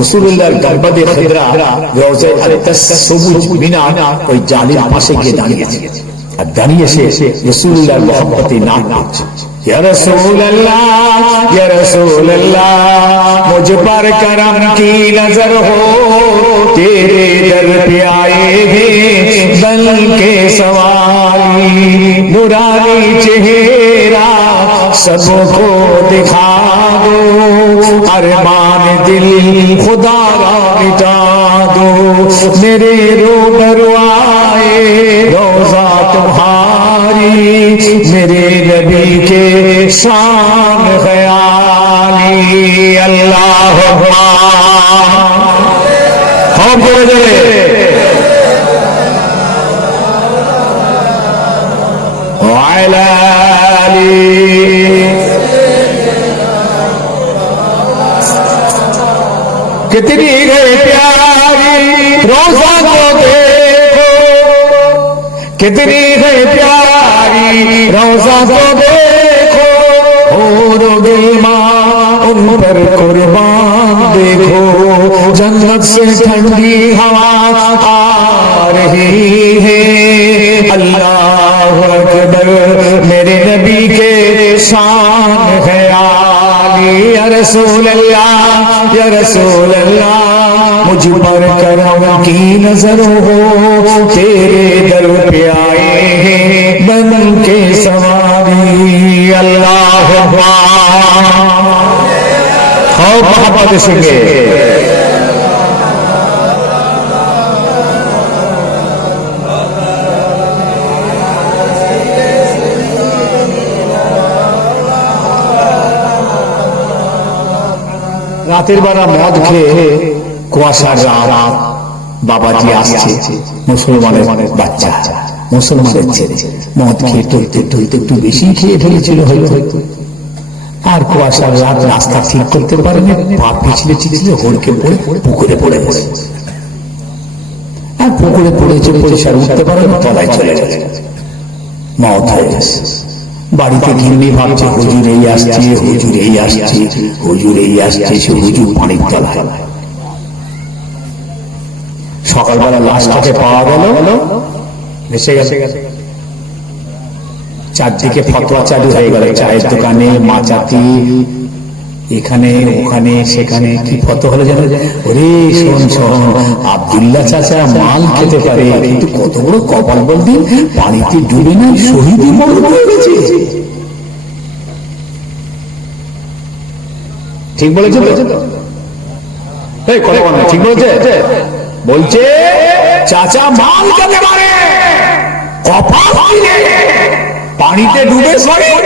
রাসূলুল্লাহর গর্বদে খিদরা রওজা আল-তাস সবুজ মিনার ওই জালির পাশে গিয়ে দাঁড়িয়েছে, আর দাঁড়িয়ে সে রাসূলুল্লাহর মহব্বতে নাম করছে, या रसूल अल्लाह मुझ पर करम की नजर हो, तेरे दर पे आएंगे बल के सवारी, नूरानी चेहरा सबको दिखा दो, अरमान दिल खुदा रा मिटा दो, मेरे रूबरू आए रोज़ा तुम्हारी, मेरे नबी के शान ख्याली। अल्लाहुम्मा हम बोले जरे वाला अली। कितनी है प्यारी रोज़ा को देखो, कितनी है प्यारी रोज़ा को देखो, और गिलमा उन पर कुर्बान देखो, जन्नत से ठंडी हवा आ रही है, अल्लाह अकबर मेरे नबी के शान है आली। या रसूल अल्लाह, या रसूल अल्लाह मुझ पर करम की नजर हो, तेरे दर पे आए हैं बन के सवारी। अल्लाहुम्मा हो मोहब्बत से রাতের বেলা মদ খেয়ে কুয়াশার রাত, বাবাজি আসছে, মুসলমানের বাচ্চা, মুসলমানের ছেলে, মদ খেয়ে টলতে টলতে একটু বেশি খেয়ে ফেলেছিল হয়তো, আর কুয়াশার রাত, রাস্তা ঠিক করতে পারেনি, পা পিছলে চিছলে হড়কে পড়ে পুকুরে পড়ে পড়ে, আর পুকুরে পড়ে চলে আর উঠতে পারে না, তলায় চলে গেছে, মদ হয়ে গেছে। বাড়িতে ঘিন্নি ভাবছে হুজুর এই আসছে, হুজুর এই আসছে, হুজুর এই আসছে, সে হুজুর পানির তলায়। সকালবেলা লাশটাকে পাওয়া গেল, ভেসে গেছে। চারদিকে ফতোয়া চালু হয়ে গেল, চায়ের দোকানে, মাচাতি, এখানে ওখানে সেখানে, কি ফতোয়া হলো জানো? ওরে শোন শোন, আব্দুল্লাহ চাচা মাল খেতে পারে, কিন্তু কত বড় কপাল বলবি, পানিতে ডুবে না শহীদ মরণ হয়ে গেছে। ঠিক বলেছে তো? ঠিক বলেছে? বলছে চাচা মাল খেতে পারে, কপাল পানিতে ডুবে শহীদ।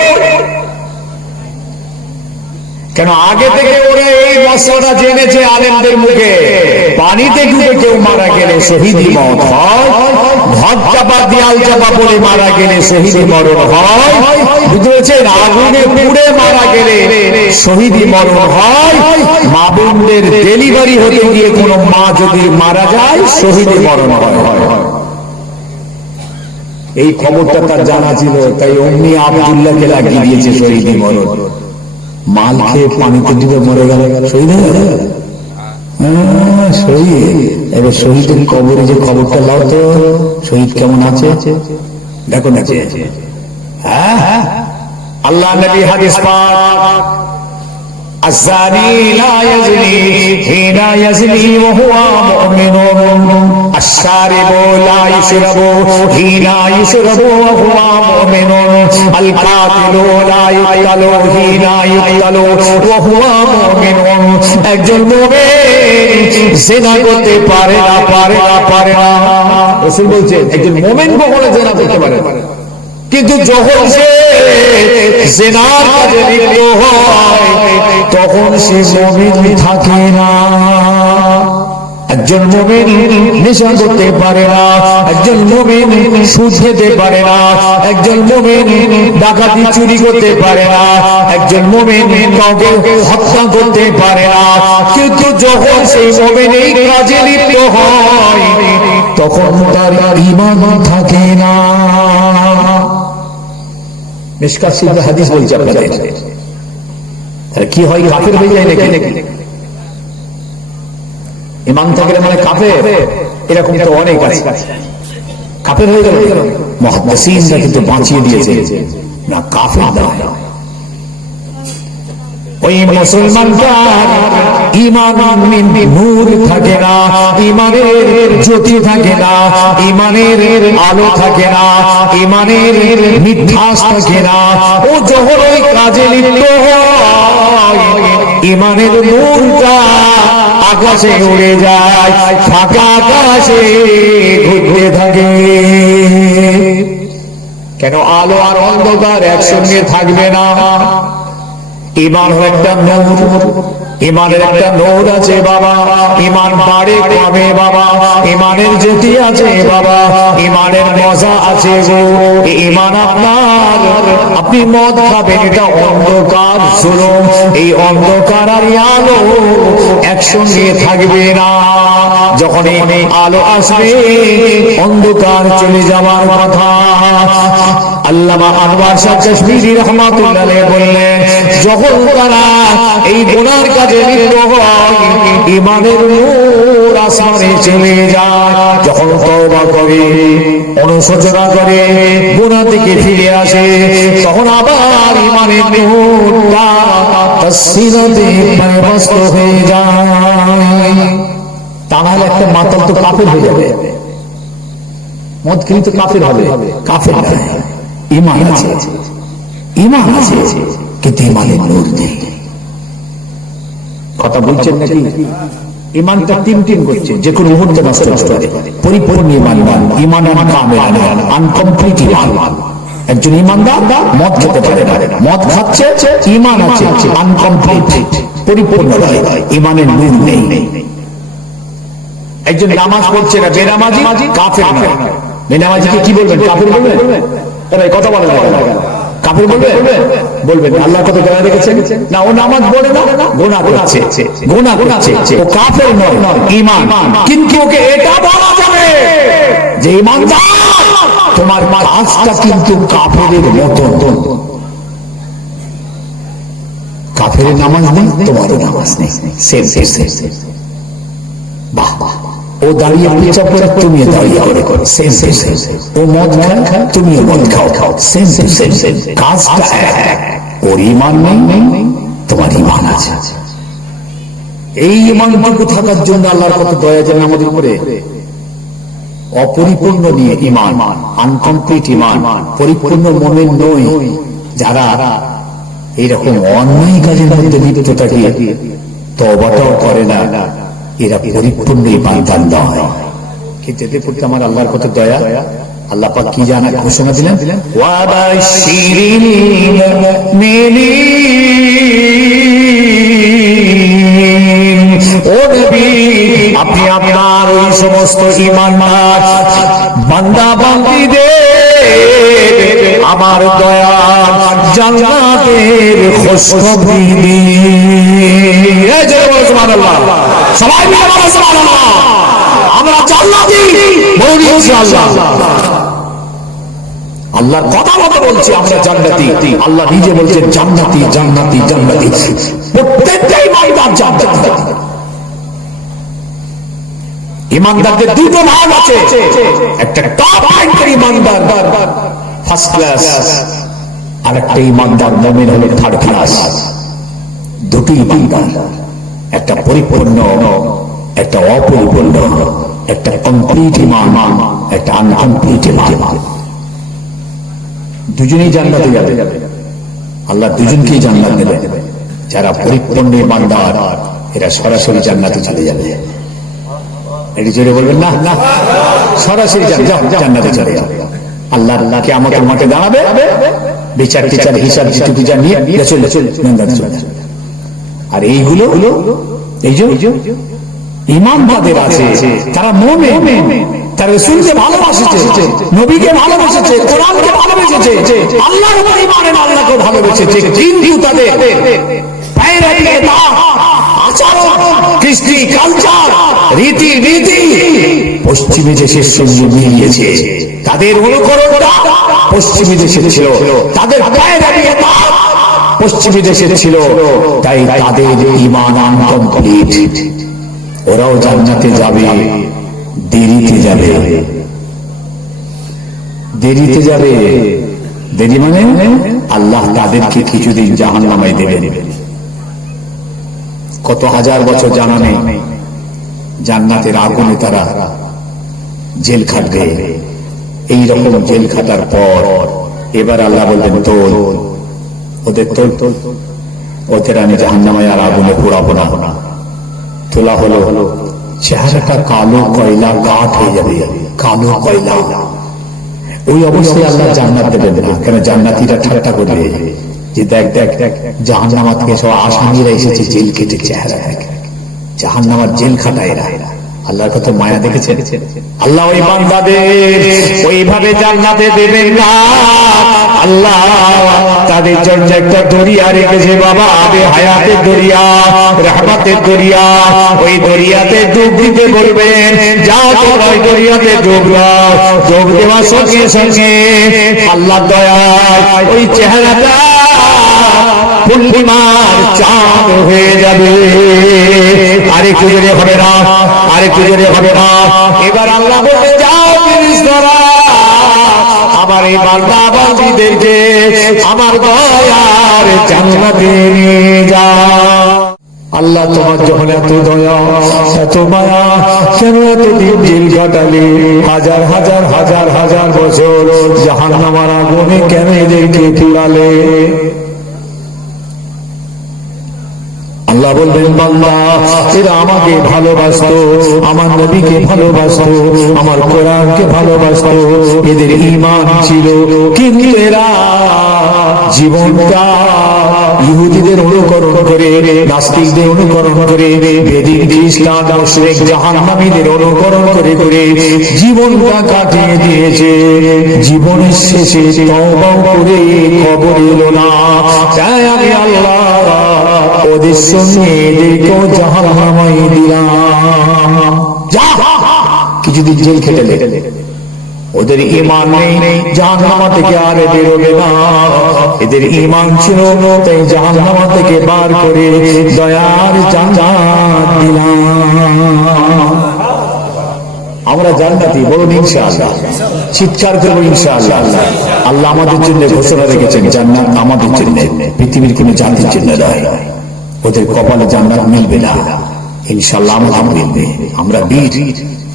কেন আগে থেকে ওরা এই মশলাটা জেনেছে আলেমদের মুখে, পানিতে ডুবে কেউ মারা গেলে শহীদি মত হয়, ঘর চাপা দেয়াল চাপা পড়ে মারা গেলে শহীদি মরণ হয়, বুঝতে পেরেছেন? আগুনে পুড়ে মারা গেলে শহীদি মরণ হয়, মা বোনদের ডেলিভারি হতে গিয়ে কোনো মা যদি মারা যায় শহীদি মরণ হয়। এই খবরটা তার জানা ছিল, তাই অমনি আব্দুল্লাহকে লাগিয়ে দিয়েছে শহীদি মরণ। মাল খেয়ে পানিতে ডুবে মরে গেল, শহীদ হয়ে গেল। শহীদ, এবার শহীদের কবরে যে খবরটা লাও তো, শহীদ কেমন আছে দেখো না। হ্যাঁ, আল্লাহ নবী হাদিস পাক, الزاني لا يزني حين يزني وهو مؤمن الشارب لا يشرب حين يشرب وهو مؤمن القاتل لا يقتل حين يقتل وهو مؤمن। একজন মুমিন জিনা করতে পারে না, রাসূল বলছেন একজন মুমিন কখনো জিনা করতে পারে না, কিন্তু যখন সে জিনার কাজে লিপ্ত হয় তখন সে মুমিন থাকে না। একজন মুমিন নেশা করতে পারে না, একজন মুমিন সুদ খেতে পারে না, একজন মুমিন ডাকাতি চুরি করতে পারে না, একজন মুমিন কাউকে হত্যা করতে পারে না, কিন্তু যখন সেই মুমিন এই কাজে লিপ্ত হয় তখন তার ঈমান থাকে না। মিশকাত শরীফে হাদিস বলছে আপনাদের, কি হয়, কাফের হয়ে যায় নাকি? ঈমান থাকলে মানে কাফের, এরকম তো অনেক আছে। কাফের হয়ে গেল, মুহাদ্দিসিনরা কিন্তু বাঁচিয়ে দিয়েছে, না কাফের নয়। ওই মুসলমানটার ঈমানের নূর থাকে না, ঈমানের জ্যোতি থাকে না, ঈমানের আলো থাকে না, ঈমানের মিঠাস থাকে না। ও যখন ওই কাজে লিপ্ত হয় ঈমানের নূরটা আকাশে উড়ে যায়, ফাঁকা আকাশে ঘুরতে থাকে। কেন? আলো আর অন্ধকার একসঙ্গে থাকবে না। ঈমান হলো একটা নূর, ঈমানের একটা নূর আছে বাবা, ঈমান বাড়ে কমে বাবা, ঈমানের জ্যোতি আছে বাবা, ঈমানের মজা আছে গো। ঈমান আপনার, আপনি মদ খাবেন, এটা অন্ধকার জুলুম, এই অন্ধকার আর আলো একসঙ্গে থাকবে না। যখন এই আলো আসবে অন্ধকার চলে যাওয়ার কথা। আল্লামা আনোয়ার শাহ কাশ্মীরি রাহমাতুল্লাহ আলাইহি বললেন, যখন তারা এই গুনার কাজে লিপ্ত হয় ঈমানের নূর আসমানে চলে যায়। যখন তওবা করে, অনুশোচনা করে, গুনাহ থেকে ফিরে আসে, তখন আবার ঈমানের নূরটা তার সিনাতে পরিবস্ত হয়ে যায়। তা নাহলে একটা মাতাল তো কাফের হয়ে যাবে, মদ কিন্তু কাফের হবে, কাফের না। ঈমান আছে, ঈমান আছে, কিন্তু ঈমানের নূর নেই। কথা বলছেন নাকি? ঈমানটা টিম করছে, যে কোনো মুহূর্তে নষ্ট হবে। পরিপূর্ণ ঈমান, ঈমান কামেল, আনকমপ্লিট ঈমান। একজন ঈমানদার মদ খেতে পারে না, মদ খাচ্ছে, ঈমান আছে, আনকমপ্লিট, পরিপূর্ণ নয়, ঈমানের নূর নেই। একজন নামাজ পড়ছে না, বেনামাজি, কাফের নয়। বেনামাজিকে কি বলবেন? কাফের বলবেন? কথা বলেন না, কাফের বলবেন? আল্লাহ কত দয়া রেখেছেন না, ও নামাজ পড়ে না, গুনাহ করছে, ও কাফের নয়, ঈমান। কিন্তু ওকে এটা বলা যাবে যে ঈমানদার, তোমার কাজটা কিন্তু কাফেরের মতো। কাফেরের নামাজ নেই, তোমারও নামাজ নেই, সেম। বাহ বাহ, ও দাঁড়িয়ে পেঁচা করে, তুমিও দাঁড়িয়ে করে, সেম। ও মদ খায়, তুমিও মদ খাও, সেম। কাজটা এক। ওর ঈমান নেই, তোমার ঈমান আছে। এই ঈমানটুকু থাকার জন্য আল্লাহর কত দয়া যেন আমাদের উপরে। অপরিপূর্ণ নিয়ে ঈমান, আনকমপ্লিট ঈমান, পরিপূর্ণ মুমিন নই যারা এইরকম অন্যায় কাজের মধ্যে লিপ্ত থাকে, তওবাটাও করে না, এরা পরিপূর্ণ ঈমানদার নয়। কিন্তু এদের প্রতি আমার আল্লাহর কত দয়া। আল্লাহ পাক কি জানা ঘোষণা দিলেন, ওয়া বাশশিরিল মুমিনিন। ও নবী, আপনি আপনার ওই সমস্ত ঈমানদার বান্দা বান্দীদের আমার দয়া জান্নাতের খুশখবরি দিন। এই যে সুবহানাল্লাহ, সবাই মিলে বলো সুবহানাল্লাহ। আমরা জান্নাতি বলি ইনশাআল্লাহ। আল্লাহর কথা মতো বলছি আমরা জান্নাতি। আল্লাহ নিজে বলছেন জান্নাতি জান্নাতি জান্নাতি, প্রত্যেকটা ইমানদার জান্নাতি। ইমানদারদের দুটো ভাগ আছে, একটা টপ র্যাঙ্কের ইমানদার ফার্স্ট ক্লাস, আর একটা ইমানদার মুমিন হলো থার্ড ক্লাস। দুটো ইমানদার, একটা পরিপূর্ণ, একটা অপরিপূর্ণ, একটা কমপ্লিট ইমান, একটা আনকমপ্লিট ইমান। দুজনেই জান্নাতে যাবে, আল্লাহ দুজনকেই জান্নাত দেবে। যারা পরিপূর্ণ ইমানদার এরা সরাসরি জান্নাতে চলে যাবে। একটু জোরে বলবেন না, সরাসরি জান্নাতে চলে যাবে। আল্লাহ আল্লাহকে আমাকে মাঠে দাঁড়াবে, বিচার টিচার হিসাব যেটুকু জানিয়ে চলে জান্নাতে চলে যাবে। আর এইগুলো এই যে ইমানদারদের আছে, তারা মুমিন, তারা রাসূলকে ভালোবাসেছে, নবীকে ভালোবাসেছে, কোরআনকে ভালোবেসেছে, আল্লাহর উপর ঈমান এনে আল্লাহকে ভালোবেসেছে। কিন্তু তাদের আচরণ, কৃষ্টি, কালচার, রীতি নীতি পশ্চিমী দেশের সঙ্গে মিলিয়েছে। তাদের অনুকরণটা পশ্চিমী দেশের ছিল, তাদের পশ্চিমী দেশের ছিল, তাই তাদের ঈমান আনকমপ্লিট। ওরাও জান্নাতে যাবে, দেরিতে যাবে, দেরিতে যাবে। দেরি মানে আল্লাহ তাদেরকে কিছুদিন জাহান্নামে দেবেন। কত হাজার বছর জানা নেই, জান্নাতের আগুনে তারা জেল খাটবে। এইরকম জেল খাটার পর এবার আল্লাহ বলবেন তোল, ওদের তোল, ওদের আমি জাহান্নামে আর আগুনে পোড়াবো না। তোলা হলো, চেহারাটা কালো কয়লা কাঠ হয়ে যাবে, কালো কয়লা। ওই অবস্থায় আল্লাহ জান্নাত দেবেন না, কেন জান্নাতীরা ঠাট্টা করবে যে দেখ দেখ দেখ জাহান্নামা থেকে সব আসামিরা এসেছে জেল কেটে, চেহারা দেখ, জাহান্নামার জেল খাটায় এরা। আল্লাহর কত মায়া দেখেছেন। আল্লাহ ওই বান্দাদের ওইভাবে জান্নাতে দেবেন না। আল্লাহ তাদের জন্য একটা দরিয়া রেখেছে বাবা, আবে হায়াতের দরিয়া, রহমতের দরিয়া। ওই দরিয়াতে ডুব দিতে বলবেন, যাও তোমরা ওই দরিয়াতে ডুব দাও। ডুব দেওয়ার সঙ্গে সঙ্গে আল্লাহ দয়া ওই চেহারাটা পূর্ণিমার চাঁদ হয়ে যাবে। আরেকটু জোরে হবে না, আরেকটু জোরে হবে না। এবার আল্লাহ বলতে যাও ফেরেশতারা, আমার এই বান্দা বান্দীদেরকে আমার দয়ার জান্নাতে নিয়ে যাও। আল্লাহ তোমার যখন এত দয়া, এত মায়া, কেন এতদিন জেল কাটালে? হাজার হাজার হাজার হাজার বছর জাহান্নামের আগুনে কেন এদেরকে পুড়ালে? আল্লাহ বলবেন বান্দা এরা আমাকে ভালোবাসতো, আমার নবীকে ভালোবাসতো, আমার কোরআনকে ভালোবাসতো, এদের ঈমান ছিল, কিন্তু এরা জীবনটা ইহুদিদের অনুকরণ করে, নাস্তিকদের অনুকরণ করে, বেদিন খ্রিস্টান মুশরিক জাহান্নামীদের অনুকরণ করে করে জীবনটা কাটিয়ে দিয়েছে। জীবনের শেষে তওবা করে খবর এলো না, তাই আমি আল্লাহ ওদের সঙ্গে এদেরকেও জাহান্নামে দিলাম। যা কিছুদিন জেল খেটে, ওদের ঈমান নেই, জাহান্নাম থেকে আর বেরোবে না। এদের ঈমান ছিল, তাই জাহান্নাম থেকে বার করে দয়ার জান্নাত দিলাম। আমরা জান্নাতি, বলুন ইনশাআল্লাহ, চিৎকার করবো ইনশাআল্লাহ। আল্লাহ আমাদের জন্য ঘোষণা রেখেছেন জান্নাত আমাদের জন্য, পৃথিবীর কোন জাতির জন্য নয়। ওদের কপালে জান্নাত মিলবে না, ইনশাআল্লাহ আমাদের মিলবে। আমরা বীর,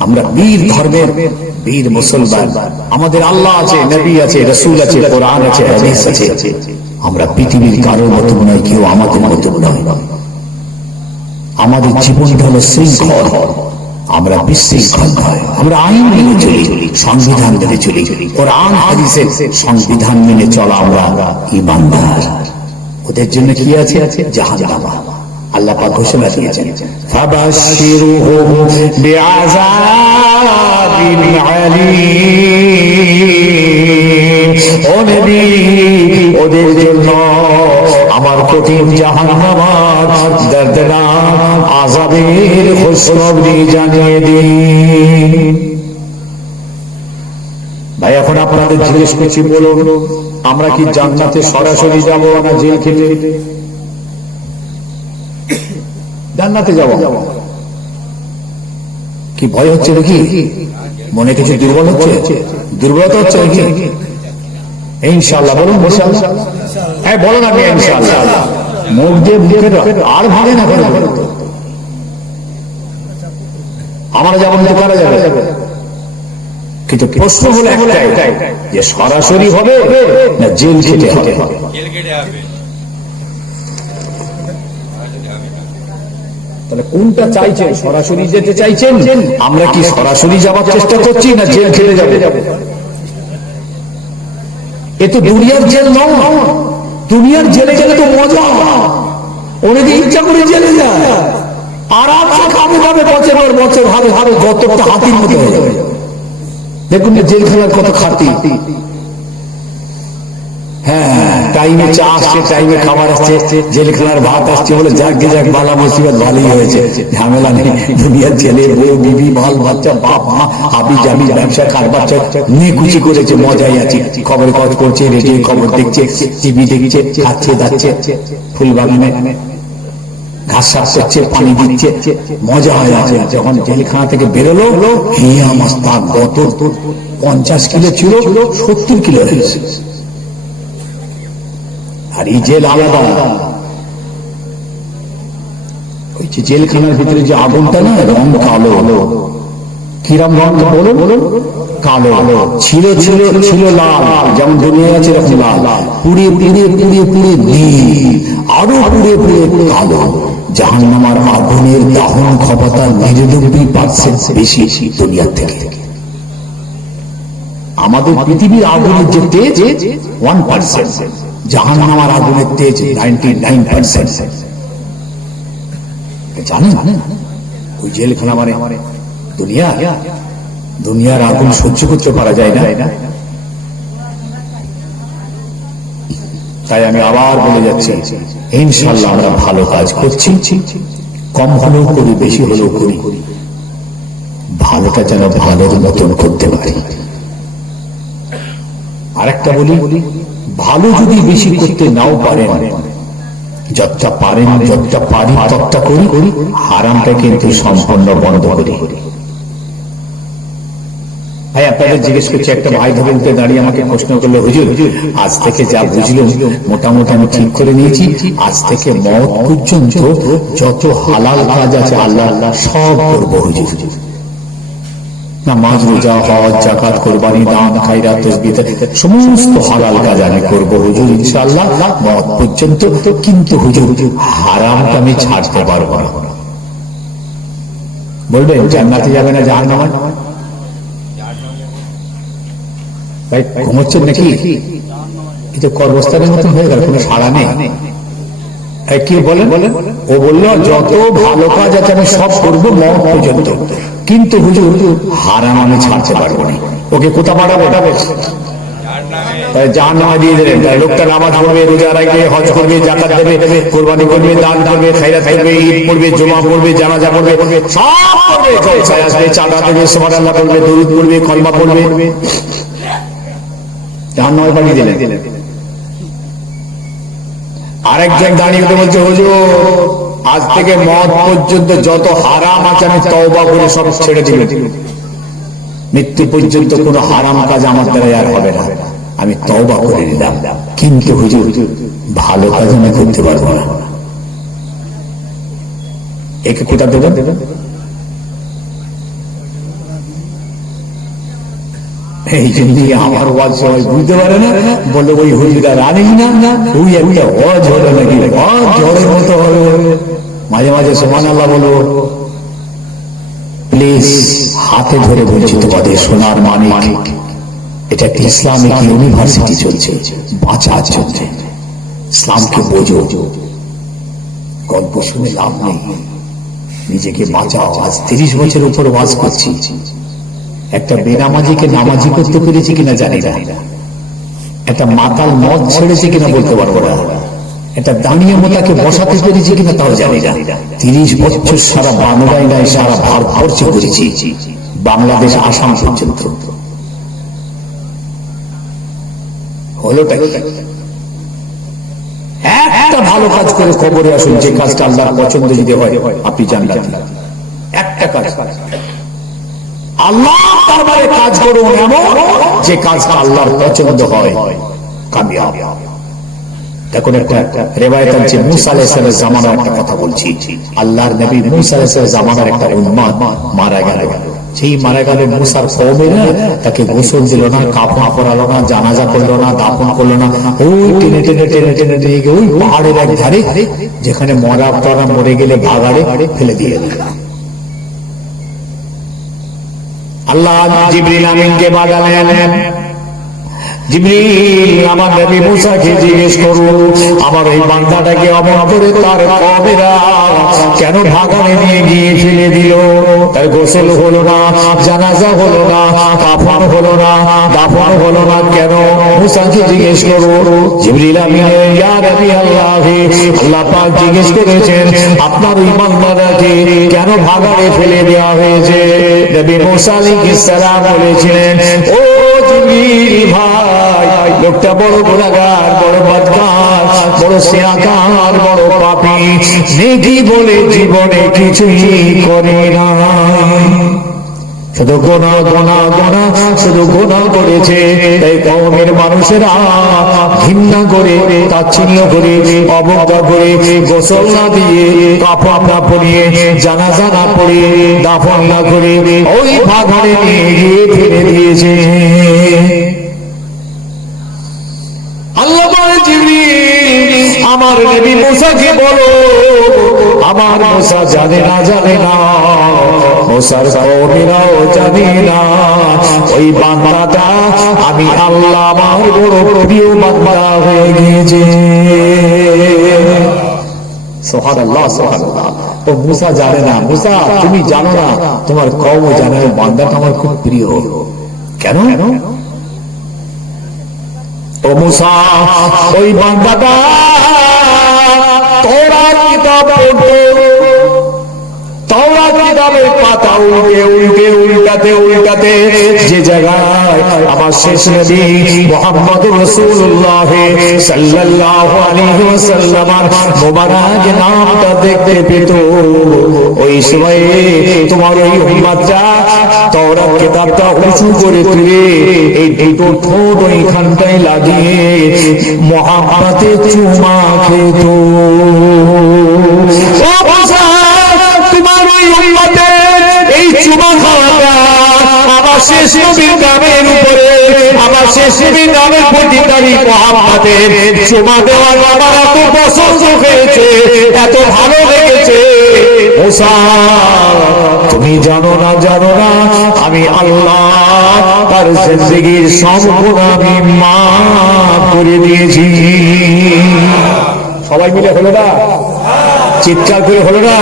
আমরা বীর ধর্মের বীর মুসলমান। আমাদের আল্লাহ আছে, নবী আছে, রাসূল আছে, কোরআন আছে, হাদিস আছে। আমরা পৃথিবীর কারোর মতো নয়, কেউ আমাদের মতো নয়। আমাদের জীবনটা হলো শৃঙ্খল, আমরা বিশৃঙ্খল নয়। আমরা আইন মেনে চলি, সংবিধান মেনে চলি, কোরআন হাদিসের সংবিধান মেনে চলা আমরা ঈমানদার। ওদের জন্য কি আছে? জাহান্নাম। আল্লাহ পাক ঘোষণা দিয়েছেন, ফাবাশশিরহুম বিআযাবিন আলীম। ও নবী, ওদের জন্য আমার কঠিন জাহান্নামের দর্দনাক আযাবের খুশখবরি জানিয়ে দিন। ভাই এখন আপনাদের জিজ্ঞেস করছি, বলুন আমরা কি জান্নাতে সরাসরি যাব না জেল খেটে? জান্নাতে যাব। কি ভয় হচ্ছে নাকি? মনে কিছু দুর্বল হচ্ছে, দুর্বলতা হচ্ছে নাকি? ইনশাআল্লাহ বলুন, ইনশাআল্লাহ। হ্যাঁ বলুন আপনি ইনশাআল্লাহ। মুখ দিয়ে মুখের আর ভাঙে না করে আমরা যেমন করা যাবে। কিন্তু প্রশ্ন হলো একটাই, যে সরাসরি হবে না জেল খেটে হবে? তাহলে কোনটা চাইছেন? সরাসরি যেতে চাইছেন? আমরা কি সরাসরি যাওয়ার চেষ্টা করছি না জেল খেটে যাবে? এ তো দুনিয়ার জেল নয়। দুনিয়ার জেলে গেলে তো মজা, অনেকে ইচ্ছা করে জেলে যায়, আরামসে খাবে খাবে, বছর পর বছর হারে হারে গতটা হাতির মতো হয়ে যাবে। দেখুন না জেল খেলার কত খাতি। হ্যাঁ, টাইমে চা আসছে, টাইমে খাবার আসছে, জেল খেলার ভাত আসছে, বলে যাক যাক বালা মুসিবত ভালোই হয়েছে, ঝামেলা নেই। দুনিয়ার ছেলে বউ বিবি বাল বাচ্চা বাপ মা হাবি জাবি ব্যবসা কারবার নিয়ে খুশি করেছে, মজাই আছে। খবর কাজ করছে, রেডিও খবর দেখছে, টিভি দেখছে, খাচ্ছে দাচ্ছে, ফুল বাগানে ঘাস সাফ করছে, পানি দিচ্ছে, মজা হয়ে আছে। যখন জেলখানা থেকে বেরোলো, হিয়া মাস্তা গত 50 কিলো ছিল 70 কিলো হয়েছে। আর এই জেল আলাদা। ওই যে জেলখানার ভিতরে যে আগুনটা না, রং কালো। কিরম রং বলো? কালো। ছিল ছিল ছিল লাল, যেমন দুনিয়া আছে এরকম লাল। পুড়িয়ে পুড়িয়ে পুড়িয়ে পুড়িয়ে নীল, আরো পুড়িয়ে পুড়িয়ে কালো। জাহান্নামের আগুনের দাহন ক্ষমতা 99% বেশি দুনিয়ার থেকে। আমাদের পৃথিবীর আগুনের যে তেজ 1%, জাহান্নামের আগুনের তেজ 99%। জানেন ওই জেলখানা মানে দুনিয়ার আগুন সহ্য করতে পারা যায় না। তাই আমি আবার বলে যাচ্ছি, ইনশাআল্লাহ আমরা ভালো কাজ করছি, কম হলেও করি, বেশি হলেও করি, ভালোটা যেন ভালোর মতন করতে পারি। আরেকটা বলি, ভালো যদি বেশি করতে নাও পারেন, যতটা পারেন যতটা পারি ততটা করি, হারামটা কিন্তু সম্পূর্ণ বন্ধ করি। ভাই আপনাদের জিজ্ঞেস করছি, একটা ভাই ধরে উঠে দাঁড়িয়ে আমাকে প্রশ্ন করলো, হুজুর আজ থেকে যা বুঝলো মোটামুটি আমি ঠিক করে নিয়েছি, আজ থেকে মওত পর্যন্ত যত হালাল কাজ আছে আল্লাহ সব করবো হুজুর। নামাজ, রোজা, হজ, যাকাত, কুরবানি, দান, খায়রাত, তাসবিহ, সমস্ত হালাল কাজ আমি করবো হুজুর ইনশাআল্লাহ মওত পর্যন্ত। কিন্তু হুজুর হারামটা আমি ছাড়তে পারবো না। বলবেন জান্নাতে যাবে না জাহান্নামে? ভাই ঘুমোচ্ছেন নাকি? এই তো কর্মস্থানের মতন হয়ে গেল, কোনো সাড়া নেই। কি বলেন? ও বলল যত ভালো কাজ আছে আমি সব করবো মওত পর্যন্ত, কিন্তু হুজুর হারাম আমি ছাড়তে পারবো না। ওকে কোথা পাঠাবে? জাহান্নামে দিয়ে দেবেন। লোকটা নামাজ পড়বে, রোজা রাখবে, হজ করবে, যাকাত দেবে, কুরবানি করবে, দান করবে, খায়রাত করবে, ঈদ পড়বে, জুমা পড়বে, জানাজা পড়বে, সব করবে, জলসায় আসবে, চাঁদা দেবে, সুবহানাল্লাহ পড়বে, দরুদ পড়বে, কলমা পড়বে, জাহান্নামে পাঠিয়ে দিলেন। আরেকজন দাঁড়িয়ে বলছে, হুজুর আজ থেকে মওত পর্যন্ত যত হারাম আছে আমি তওবা করে সব ছেড়ে দিলাম, মৃত্যু পর্যন্ত কোনো হারাম কাজ আমার দ্বারা আর হবে না, আমি তওবা করে নিলাম, কিন্তু হুজুর ভালো কাজ আমি করতে পারবো না। একে কোথা দেবেন? এই জন্য আমার ওয়াজ সবাই বুঝতে পারে না, বলে ওই হুজুরা রানেই না, ওই একটা ওয়াজ হলো নাকি, ওয়াজ ঝড়ের মতো হবে। মাঝে মাঝে সুবহানাল্লাহ বলো। প্লিজ হাতে ধরে বলছি তোমাদের সোনার মানিক, এটা একটা ইসলামিক ইউনিভার্সিটি চলছে, বাঁচার জন্য। ইসলামকে বোঝো, গল্প শুনে লাভ নেই, নিজেকে বাঁচাও। আজ 30 বছর উপর ওয়াজ করছি, একটা বেনামাজিকে নামাজি করতে পেরেছি কিনা জানি না, একটা মাতাল মদ ছেড়েছে কিনা বলতে পারবো না, একটা দাঁড়িয়ে মোতাকে বসাতে পেরেছি কিনা তাও জানি না। 30 বছর সারা বাংলায় নয় সারা ভারতবর্ষে করেছি, বাংলাদেশ আসাম পর্যন্ত। হলোটা কি? একটা ভালো কাজ করে কবরে আসুন, যে কাজটা আল্লাহর পছন্দ যদি হয় আপনি জান্নাত। একটা কাজ আল্লাহ দরবারে কাজ করুন এমন যে কাজটা আল্লাহর পছন্দ হয়, কামিয়াব। দেখুন একটা রিওয়ায়াত আছে, মুসা আলাইহিস সালামের জামানার একটা কথা বলছি। আল্লাহর নবী মুসা আলাইহিস সালামের জামানার একটা উম্মত মারা গেল। সেই মারা গেল, মুসার কওমেরা তাকে গোসল দিল না, কাফন পরালো না, জানাজা করলো না, দাফন করলো না। ওই টেনে টেনে টেনে টেনে নিয়ে গিয়ে ওই পাহাড়ের এক ধারে, যেখানে মরে গেলে ভাগাড়ে ফেলে দিয়ে দিল। আল্লাহ জিবরিল আমিনকে বাজালেন, জিবরিল আমার নবী মুসাকে জিজ্ঞেস করুন, আমার এই বান্দাটাকে অমন করে তার কওমেরা কেন ভাগাড়ে নিয়ে গিয়ে ফেলে দিল? তার গোসল হলো না, জানাজা হলো না, কাফন হলো না, দাফন হলো না, কেন? মুসাকে জিজ্ঞেস করুন। জিবরিল আমিন, ইয়া নবী আল্লাহ, আল্লাহ পাক জিজ্ঞেস করেছেন আপনার ওই বান্দাটাকে কেন ভাগাড়ে ফেলে দেওয়া হয়েছে? নবী মুসা আলাইহিস সালাম বলেছিলেন, ও জিবরিল ভাই, লোকটা বড় গুনাহগার, বড় বদকার, বড় সিয়াকার, বড় পাপী, নেকি বলে জীবনে কিছুই করে না, শুধু গোনা গোনা গোনা, শুধু গোনা করেছে। তাই কওমের মানুষেরা ঘৃণা করে, তাচ্ছিল্য করে, অবজ্ঞা করে, গোসল না দিয়ে, কাফন না পরিয়ে, জানাজা না পড়িয়ে, দাফন না করে ওই ভাগাড়ে নিয়ে গিয়ে ফেলে দিয়েছে। আল্লাহ বলে, জিবরিল আমার নবী মুসাকে বলো, আমার মুসা জানে না, জানে না, মুসার কওমেরাও জানে না, ওই বান্দাটা আমি আল্লাহ আমার বড় প্রিয় বান্দা হয়ে গিয়েছে। সুবহানাল্লাহ, সুবহানাল্লাহ। ও মুসা জানে না, মুসা তুমি জানো না, তোমার কওম জানে ওই বান্দাটা আমার খুব প্রিয়। কেন? ও মুসা, ওই বান্দাটা তওরাত কিতাব পড়তো, তাওরাত কিতাবের পাতা উল্টে উল্টে উল্টাতে উল্টাতে যে জায়গায় আমার শেষ নবী মুহাম্মদুর রাসূলুল্লাহ সাল্লাল্লাহু আলাইহি ওয়াসাল্লামের মোবারক নামটা দেখতে পেত, ওই সময়ে তোমার ওই উম্মতটা তাওরাত কিতাবটা উঁচু করে তুলে এই দুটো ঠোঁট ওইখানটায় লাগিয়ে মুহাম্মদে চুমা খেত। এই চুমা খাওয়াটা আমার শেষ নবীর নামের উপরে, আমার শেষ নবীর নামের প্রতিদারী মুহাম্মদের চুমা দেওয়ার আমার এত পছন্দ হয়েছে, এত ভালো লেগেছে। মুসা তুমি জানো না, জানো না, আমি আল্লাহ তার জিন্দেগীর সব গুনাহ আমি মাফ করে দিয়েছি। সবাই মিলে হলো না? চিৎকার করে হলো না?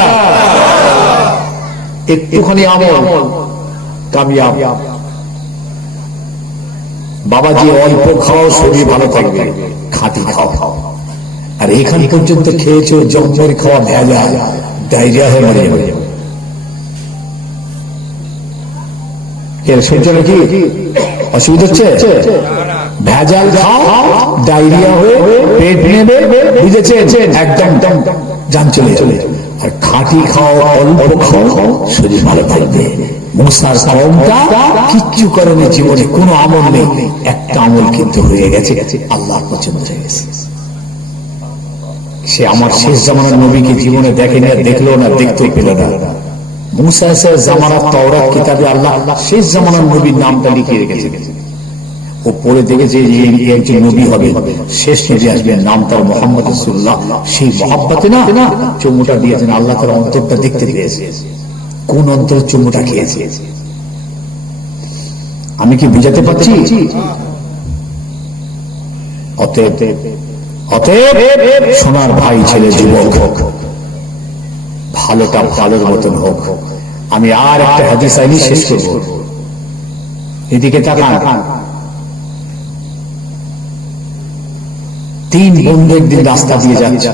একটুখানি আমল কামিয়াব। বাবাজি অল্প খাও, শরীর ভালো থাকবে, খাঁটি খাও। আর এখান পর্যন্ত খেয়েছো জন্মের খাওয়া ভেজাল, ডায়রিয়া হয়ে মরে যাবে। শুনছো নাকি? অসুবিধা হচ্ছে? ভেজাল খাও, ডায়রিয়া হয়ে পেট নেবে, বুঝেছেন? একদম জান চলে চলে। আর খাঁটি খাও, অল্প খাও, শরীর ভালো থাকবে। মুসার কওমটা কিচ্ছু করেনি, জীবনে কোনো আমল নেই, একটা আমল কিন্তু হয়ে গেছে, আল্লাহর পছন্দ হয়ে গেছে। সে আমার শেষ জামানার নবীকে জীবনে দেখেনি, আর দেখলো না, দেখতেও পেল না। মুসা জামানার তাওরাত কিতাবে আল্লাহ শেষ জামানার নবীর নামটা লিখে রেখেছে। ও পড়ে দেখেছে যে একজন নবী হবে, শেষ নবী আসবে, নাম তার মুহাম্মদ রাসূলুল্লাহ। সেই মহব্বতে না চুমুটা দিয়েছেন, আল্লাহ তার অন্তরটা দেখতে পেয়েছে, কোন অন্তর চুমুটা খেয়েছে। আমি কি বুঝাতে পারছি? অতএব সোনার ভাই ছেলে যুবক, ভালোটা ভালোর মতন হোক। আমি আর একটা হাদিস আইনি শেষ করব, এদিকে তাকান। তিন বন্ধু একদিন রাস্তা দিয়ে যাচ্ছে,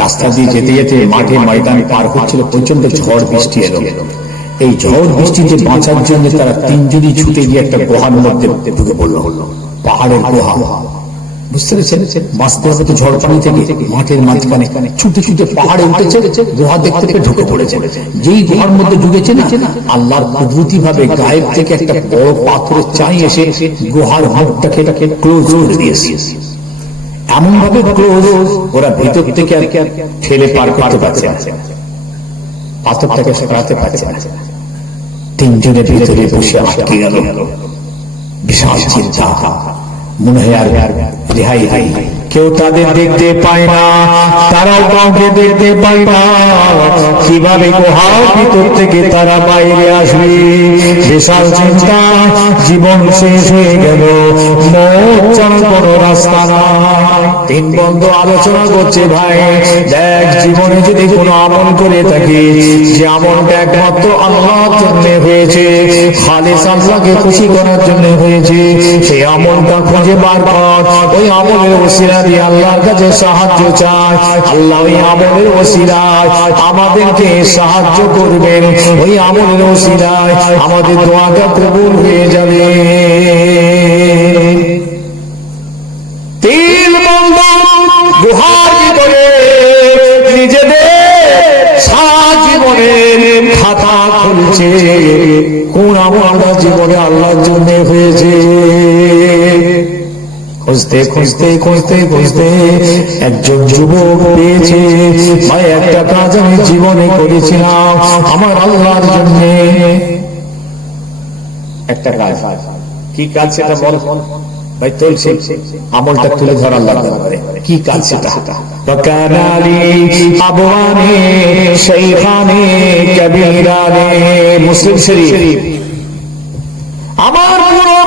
রাস্তা দিয়ে যেতে যেতে মাঠে ময়দানে পার হচ্ছিল, প্রচন্ড ঝড় বৃষ্টি এলো। এই ঝড় বৃষ্টিতে বাঁচার জন্য তারা তিনজনই ছুটে গিয়ে একটা গুহার মধ্যে ঢুকে পড়ল, পাহাড়ের গুহা। বুঝতে পেরেছেন? বাঁচতে হবে তো ঝড় পানি থেকে। মাঠের মাঝখানে ছুটে ছুটে পাহাড়ে উঠেছে, গুহা দেখতে পেয়ে ঢুকে পড়েছে। যেই গুহার মধ্যে ঢুকেছে না, আল্লাহর কুদরতি ভাবে গায়েব থেকে একটা বড় পাথরের চাই এসে গুহার মুখটাকে ক্লোজ করে দিয়েছে। এমন ভাবে ক্লোজ, ওরা ভিতর থেকে আর ঠেলে পার করতে পারছে না, পাথরটাকে সরাতে পারছে না। তিনজনের ভিতরে বসে আটকে গেল। বিশাল চিন্তা, মনে হয় আর রেহাই হাই। কেউ তাদের দেখতে পায় না, তারাও কাউকে দেখতে পায় না। কিভাবে গুহার ভিতর থেকে তারা বাইরে আসবে? বিশাল চিন্তা, জীবন শেষ হয়ে গেল, মৌত ছাড়া কোনো রাস্তা নাই। তিন বন্ধু আলোচনা করছে, ভাই দেখ, জীবনে যদি কোনো আমল করে থাকি, যে আমলটা একমাত্র আল্লাহর জন্য হয়েছে, খালিস আল্লাহকে খুশি করার জন্য হয়েছে, সেই আমলটা খুঁজে বার কর। ওই আমলের ওসিলা দিয়ে আল্লাহর কাছে সাহায্য চাই। আল্লাহ ওই আমলের ওসিলায় আমাদেরকে সাহায্য করবেন। ওই আমলের ওসিলায় আমাদের দোয়াটা কবুল হয়ে যাবে। তিন বন্ধু গুহার ভিতরে নিজেদের সারা জীবনের খাতা খুলছে, কোন আমলটা জীবনে আল্লাহর জন্য হয়েছে। খুঁজতে খুঁজতে খুঁজতে খুঁজতে একজন যুবক পেয়েছে, ভাই একটা কাজ আমি জীবনে করেছিলাম আমার আল্লাহর জন্য। একটা কাজ, কি কাজ সেটা বল ভাই। তুলছে আমলটা তুলে ধর আল্লাহর দরবারে। কি কাজ সেটা? কানালি আবওয়ানি শাইখানি কবীরানি, মুসলিম শরীফ। আমার পুরো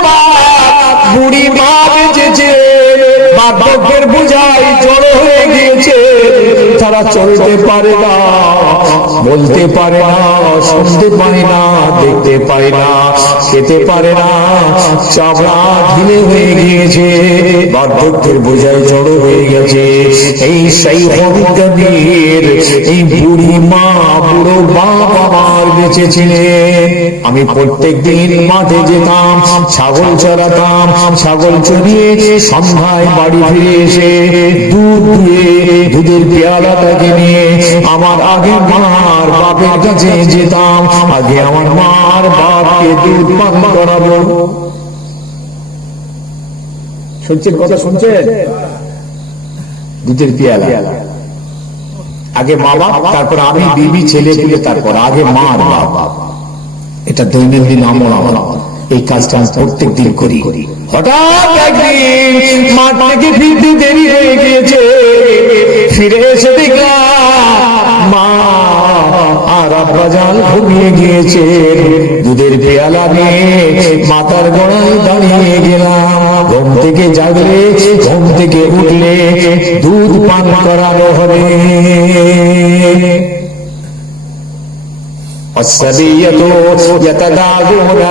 বুড়ি মা বেঁচেছে, বার্ধক্যের বোঝায় জড়ো হয়ে গিয়েছে, তারা চলতে পারে না, বলতে পারে না, শুনতে পারে না, দেখতে পারে না, খেতে পারে না, চামড়া ঢিলে হয়ে গিয়েছে, বার্ধক্যের বোঝায় জড়ো হয়ে গেছে। এই শাইখানির এই বুড়ি মা, বুড়ো বাপ আমার বেঁচে ছিলেন। আমি প্রত্যেক দিন মাঠে যেতাম, ছাগল চড়াতাম, ছাগল চড়িয়ে সন্ধ্যায় বাড়ি ফিরে এসে দুধ দুয়ে দুধের পেয়ালাটাকে নিয়ে আমার আগে মার বাপের কাছে যেতাম, আগে আমার মার বাপকে দুধ পান করাবো। শুনছেন কথা? শুনছেন? দুধের পেয়ালা, আগে মা বাপ, তারপর আমি, বিবি, ছেলে পুলে, তারপর আগে মা আর বাপ। এটা দৈনন্দিন আমল আমার। এই কাজটা আমি প্রত্যেক দিন করি। হঠাৎ একদিন মাঠ থেকে ফিরতে দেরি হয়ে গিয়েছে, ফিরে এসে দেখলাম মা আর আব্বা জান ঘুমিয়ে গিয়েছে। দুধের পেয়ালা নিয়ে মাথার গোড়ায় দাঁড়িয়ে গেলাম। ঘুম থেকে জাগলে, ঘুম থেকে উঠলে দুধ পান করানো হবে। والسبية يتداعون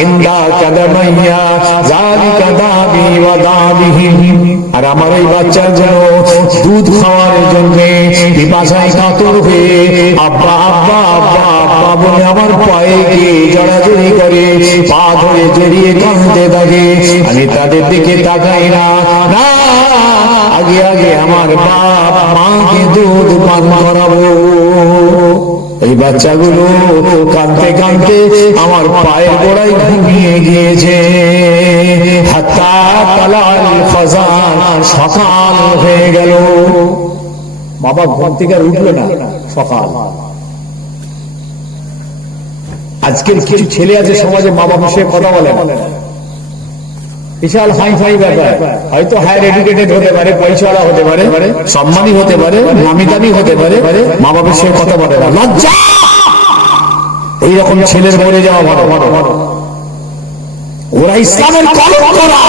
عند قدميا ذلك دابي ودابهم। আর আমার এই বাচ্চাগুলো দুধ খাওয়ার জন্য পিপাসায় কাতর হয়ে আব্বা আব্বা আব্বা আব্বা বলে আমার পায়ে গিয়ে জড়াজড়ি করে, পা ধরে জড়িয়ে কাঁদতে থাকে। আমি তাদের দিকে তাকাই না, না, আগে আগে আমার বাপ মাকে দুধ পান করাবো। এই বাচ্চাগুলো কাঁদতে কাঁদতে আমার পায়ের গোড়ায় ঘুমিয়ে গিয়েছে। সকাল হয়ে গেল, বাবা ঘুম থেকে উঠলো না, সকাল। আজকের কিছু ছেলে আছে সমাজে মা বাবার সঙ্গে কথা বলে না, বিশাল হাই ফাই ব্যাপার। হয়তো হায়ার এডুকেটেড হতে পারে, পয়সাওয়ালা হতে পারে, সম্মানী হতে পারে, নামি দামি হতে পারে, মা বাবার সঙ্গে কথা বলে না। লজ্জা! এইরকম ছেলের মরে যাওয়া বড় বড়। ওরা ইসলামের কলঙ্ক করা,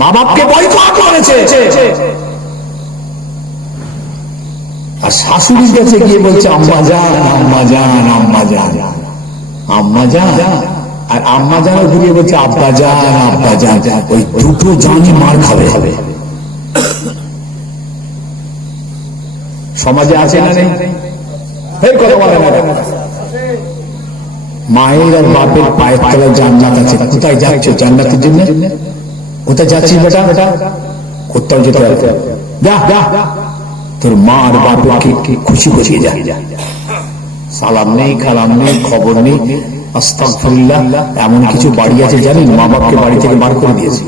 মা বাপকে বয়কট করেছে। আর শাশুড়ির কাছে গিয়ে বলছে আম্মা জান, আম্মা জান, আম্মা জান, আম্মা জান। আর আম্মা জান ঘুরিয়ে বলছে আব্বা জান, আব্বা জান। ওই দুটো জানই মার খাবে। সমাজে আছে না নেই? এর কথা বলে না। মায়ের আর বাপের পায়ের তলায় জান্নাত আছে। কোথায় যাচ্ছ জান্নাতের জন্য? কোথায় যাচ্ছিস বেটা? কোথাও যেতে হবে, যা যা, তোর মা আর বাপকে খুশি খুশি যা। সালাম নেই, কালাম নেই, খবর নেই। আস্তাগফিরুল্লাহ। এমন কিছু বাড়ি আছে জানেন, মা বাপকে বাড়ি থেকে বার করে দিয়েছে,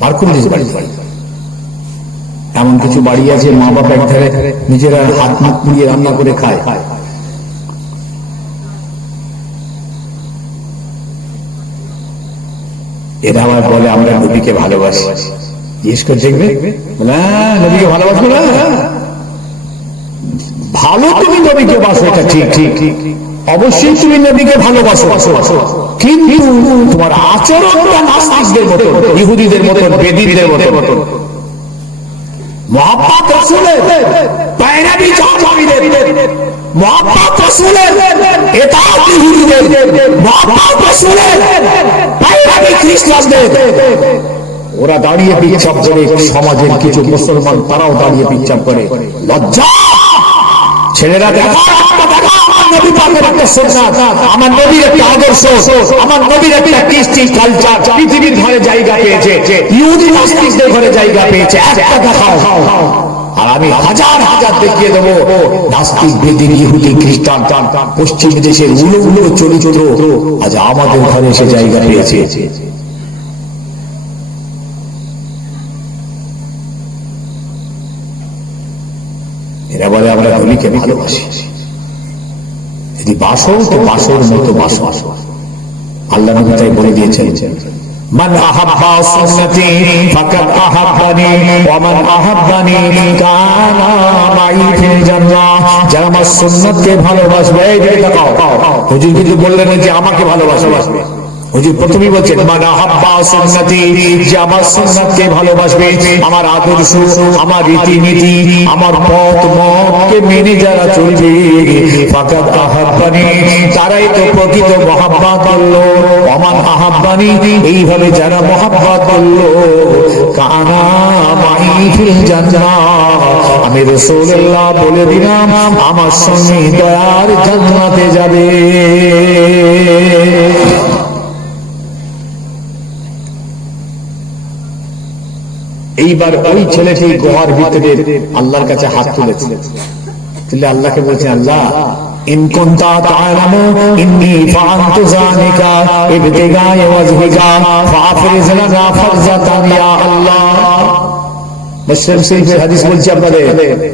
বার করে দিয়েছে বাড়ি থেকে। এমন কিছু বাড়ি আছে মা বাপ এক ধারে নিজেরা হাত মুখ পুড়িয়ে রান্না করে খায়। এরা আবার বলে আমরা নবীকে ভালোবাসি। জিজ্ঞেস করে দেখবে, নবীকে ভালোবাসবো না? ভালো তুমি নবীকে বাসো, এটা ঠিক ঠিক, অবশ্যই তুমি নবীকে ভালোবাসো, কিন্তু তোমার আচরণটা নাস্তিকদের মতো, ইহুদিদের মতো, বেদীদের মতো। মুহাম্মদ রাসূলের পায়রাবি জাহাবীদের, মুহাম্মদ রাসূলের ইতাআত ইহুদিদের, মুহাম্মদ রাসূলের পায়রাবি খ্রিস্টানদের। ওরা দাঁড়িয়ে পিচ্ছাপ করে, সমাজের কিছু মুসলমান তারাও দাঁড়িয়ে পিচ্ছাপ করে। লজ্জা! ছেলেরা দেখো, আমার নবী পাকের একটা সুন্নাত, আমার নবীর একটা আদর্শ, আমার নবীর একটা কৃষ্টি কালচার পৃথিবীর ঘরে জায়গা পেয়েছে, ইহুদি নাস্তিকদের ঘরে জায়গা পেয়েছে। একটা দেখাও, আর আমি হাজার হাজার দেখিয়ে দেবো। নাস্তিক, বেদিন, ইহুদি, খ্রিস্টান, পশ্চিম দেশের উলো উলো চরিত্র আজ আমাদের ঘরে এসে জায়গা পেয়েছে। এরা বলে আমরা নবীকে ভালোবাসি। যদি বাসো তো বাসোর মতো বাসো। আল্লাহ নবী তাই বলে দিয়েছেন, মান আহাব্বা সুন্নতি ফাকাদ আহাব্বানি ওয়া মান আহাব্বানি কানা মাই ফিল জান্নাহ। যারা আমার সুন্নতকে ভালোবাসবে, এই দেখাও। হুজুর কিন্তু বললেন যে আমাকে ভালোবাসবে। হুজুর প্রথমেই বলছেন মান আহাব্বা সুন্নতি, যে আমার সুন্নাতকে ভালোবাসবে, আমার আদর্শ, আমার রীতিনীতি, আমার পথ মতকে মেনে যারা চলবে, ফাকাদ আহাব্বানি, তারাই তো প্রকৃত মহব্বত করলো। ওমান আহাব্বানি, এইভাবে যারা মহব্বত করলো, কানা মাই ফিল জান্নাহ, আমি রাসূলুল্লাহ বলে দিলাম আমার সঙ্গে দয়ার জান্নাতে যাবে। এইবার ওই ছেলেটি গুহার ভিতরে আল্লাহর কাছে হাত তুলেছে, তুলে আল্লাহকে বলছে, আল্লাহ ইন কুনতা তা'লামু ইন্নী ফাআলতু যালিকা ইবতিগায়ে ওয়াজহিকা ফাফরিজ লানা ফারজাতান ইয়া আল্লাহ। মুসলিম শরীফের হাদিস বলছি আপনাদের,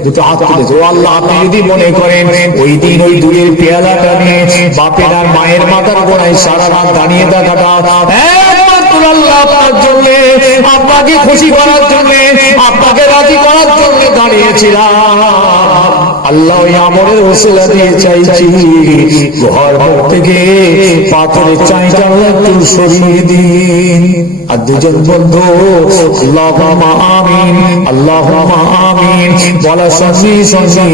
দুটো হাত তুলেছে। ও আল্লাহ, আপনি যদি মনে করেন ওই দিন ওই দুধের পেয়ালাটা নিয়ে বাপের আর মায়ের মাথার গোড়ায় সারা রাত দাঁড়িয়ে থাকাটা আপনার জন্য, আপনাকে খুশি করার জন্য, আপনাকে রাজি করার জন্য দাঁড়িয়েছিলাম, আল্লাহ ওই আমলের ওসিলা দিয়ে চাইছি ঘর থেকে পাথরের চাইটা একটু সরিয়ে দিন। আর দুজন বন্ধু আল্লাহুম্মা আমিন, আল্লাহুম্মা আমিন বলার সঙ্গে সঙ্গে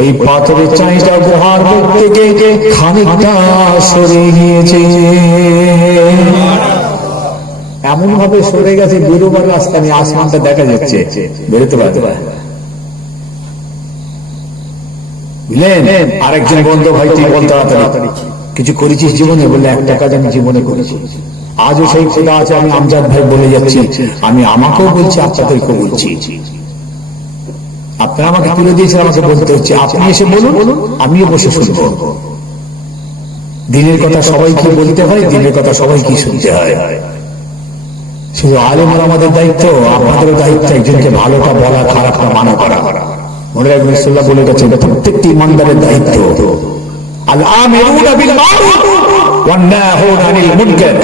ওই পাথরের চাইটা গুহার মুখ থেকে খানিকটা সরে গিয়েছে। এমন ভাবে সরে গেছে বেরোবার রাস্তা নিয়ে, আসমানটা দেখা যাচ্ছে, বেরোতে পারতে পারে। বুঝলেন? আরেকজন বন্ধু, ভাই তুই বল তাড়াতাড়ি, কিছু করেছিস জীবনে? বললে একটা কাজ আমি জীবনে করেছি। আজও সেই খোদা আছে, আমি আমজাদ ভাই বলে যাচ্ছি, আমি আমাকেও বলছি, আপনাদেরকেও বলছি। আপনারা আমাকে তুলে দিয়েছেন, আমাকে বলতে হচ্ছে, আপনি এসে বলুন, আমিও বসে শুনবো। দিনের কথা সবাইকে বলতে হয়, দিনের কথা সবাইকে শুনতে হয়। শুধু আলেমের আমাদের দায়িত্ব, আপনাদেরও দায়িত্ব একজনকে ভালোটা বলা, খারাপটা মানা করা। মনে রাখবেন, রাসূলুল্লাহ বলে গেছেন প্রত্যেকটি ইমানদারের দায়িত্ব, আল আমিরুনা বিল মারুফ ওয়ান নাহুনা আনিল মুনকার।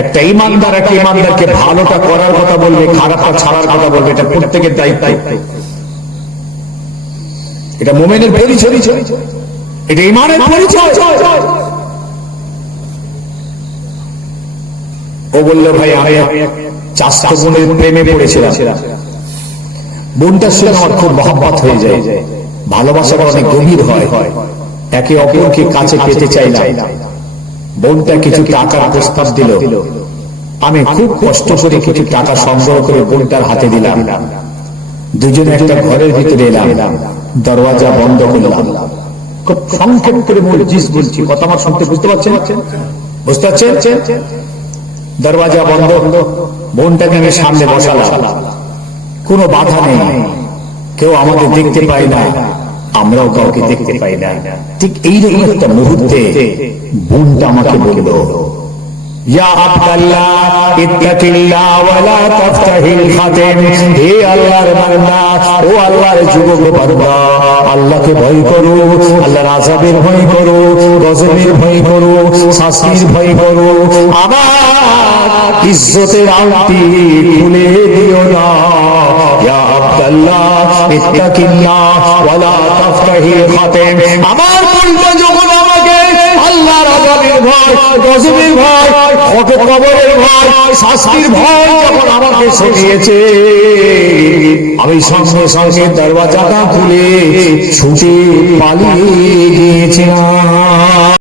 একটা ইমানদার একটা ইমানদারকে ভালোটা করার কথা বলবে, খারাপটা ছাড়ার কথা বলবে, এটা প্রত্যেকের দায়িত্ব। এটা মুমিনের পরিচয়, এটা ঈমানের পরিচয়। ও বলল, ভাই আমি চাচাতো বোনের প্রেমে পড়েছিলাম, বোনটার সঙ্গে আমার খুব মহব্বত হয়ে যায়, ভালোবাসাটা অনেক গভীর হয়, একে অপরকে কাছে পেতে চাইলাম। বোনটা কিছু টাকার প্রস্তাব দিল, আমি খুব কষ্ট করে কিছু টাকা সংগ্রহ করে বোনটার হাতে দিলাম। দুজনে একটা ঘরের ভিতরে এলাম, দরওয়াজা বন্ধ করলাম। খুব সংক্ষেপ করে মূল জিস বলছি, কথা আমার শুনতে বুঝতে পারছেন? বুঝতে পারছেন? দরওয়াজা বন্ধ, বোনটাকে আমি সামনে বসালাম, কোনো বাধা নেই, কেউ আমাদের দেখতে পায় না, আমরাও কাউকে দেখতে পাই না। ঠিক এইরকম একটা মুহূর্তে বোনটা আমাকে বলল, ইয়া আব্দুল্লাহ ইত্তাকিল্লাহ ওয়ালা তাফতাহিল খাতিম। হে আল্লাহর বান্দা, ও আল্লাহর যুবক বান্দা, আল্লাহকে ভয় করো, আল্লাহর আযাবের ভয় করো, গজবের ভয় করো, শাস্তির ভয় করো। আমার ইজ্জতের আংটি খুলে দিও না। ইয়া আব্দুল্লাহ ইত্তাকিল্লাহ ওয়ালা তাফতাহিল খাতিম। আমার বোনটা যখন আমাকে আল্লাহর আযাবের ভয়, গজবের ভয়, কবরের ভয়, শাস্তির ভয় যখন আমাকে শুনিয়েছে, আমি সঙ্গে সঙ্গে দরওয়াজাটা খুলে ছুটে পালিয়ে গিয়েছিলাম।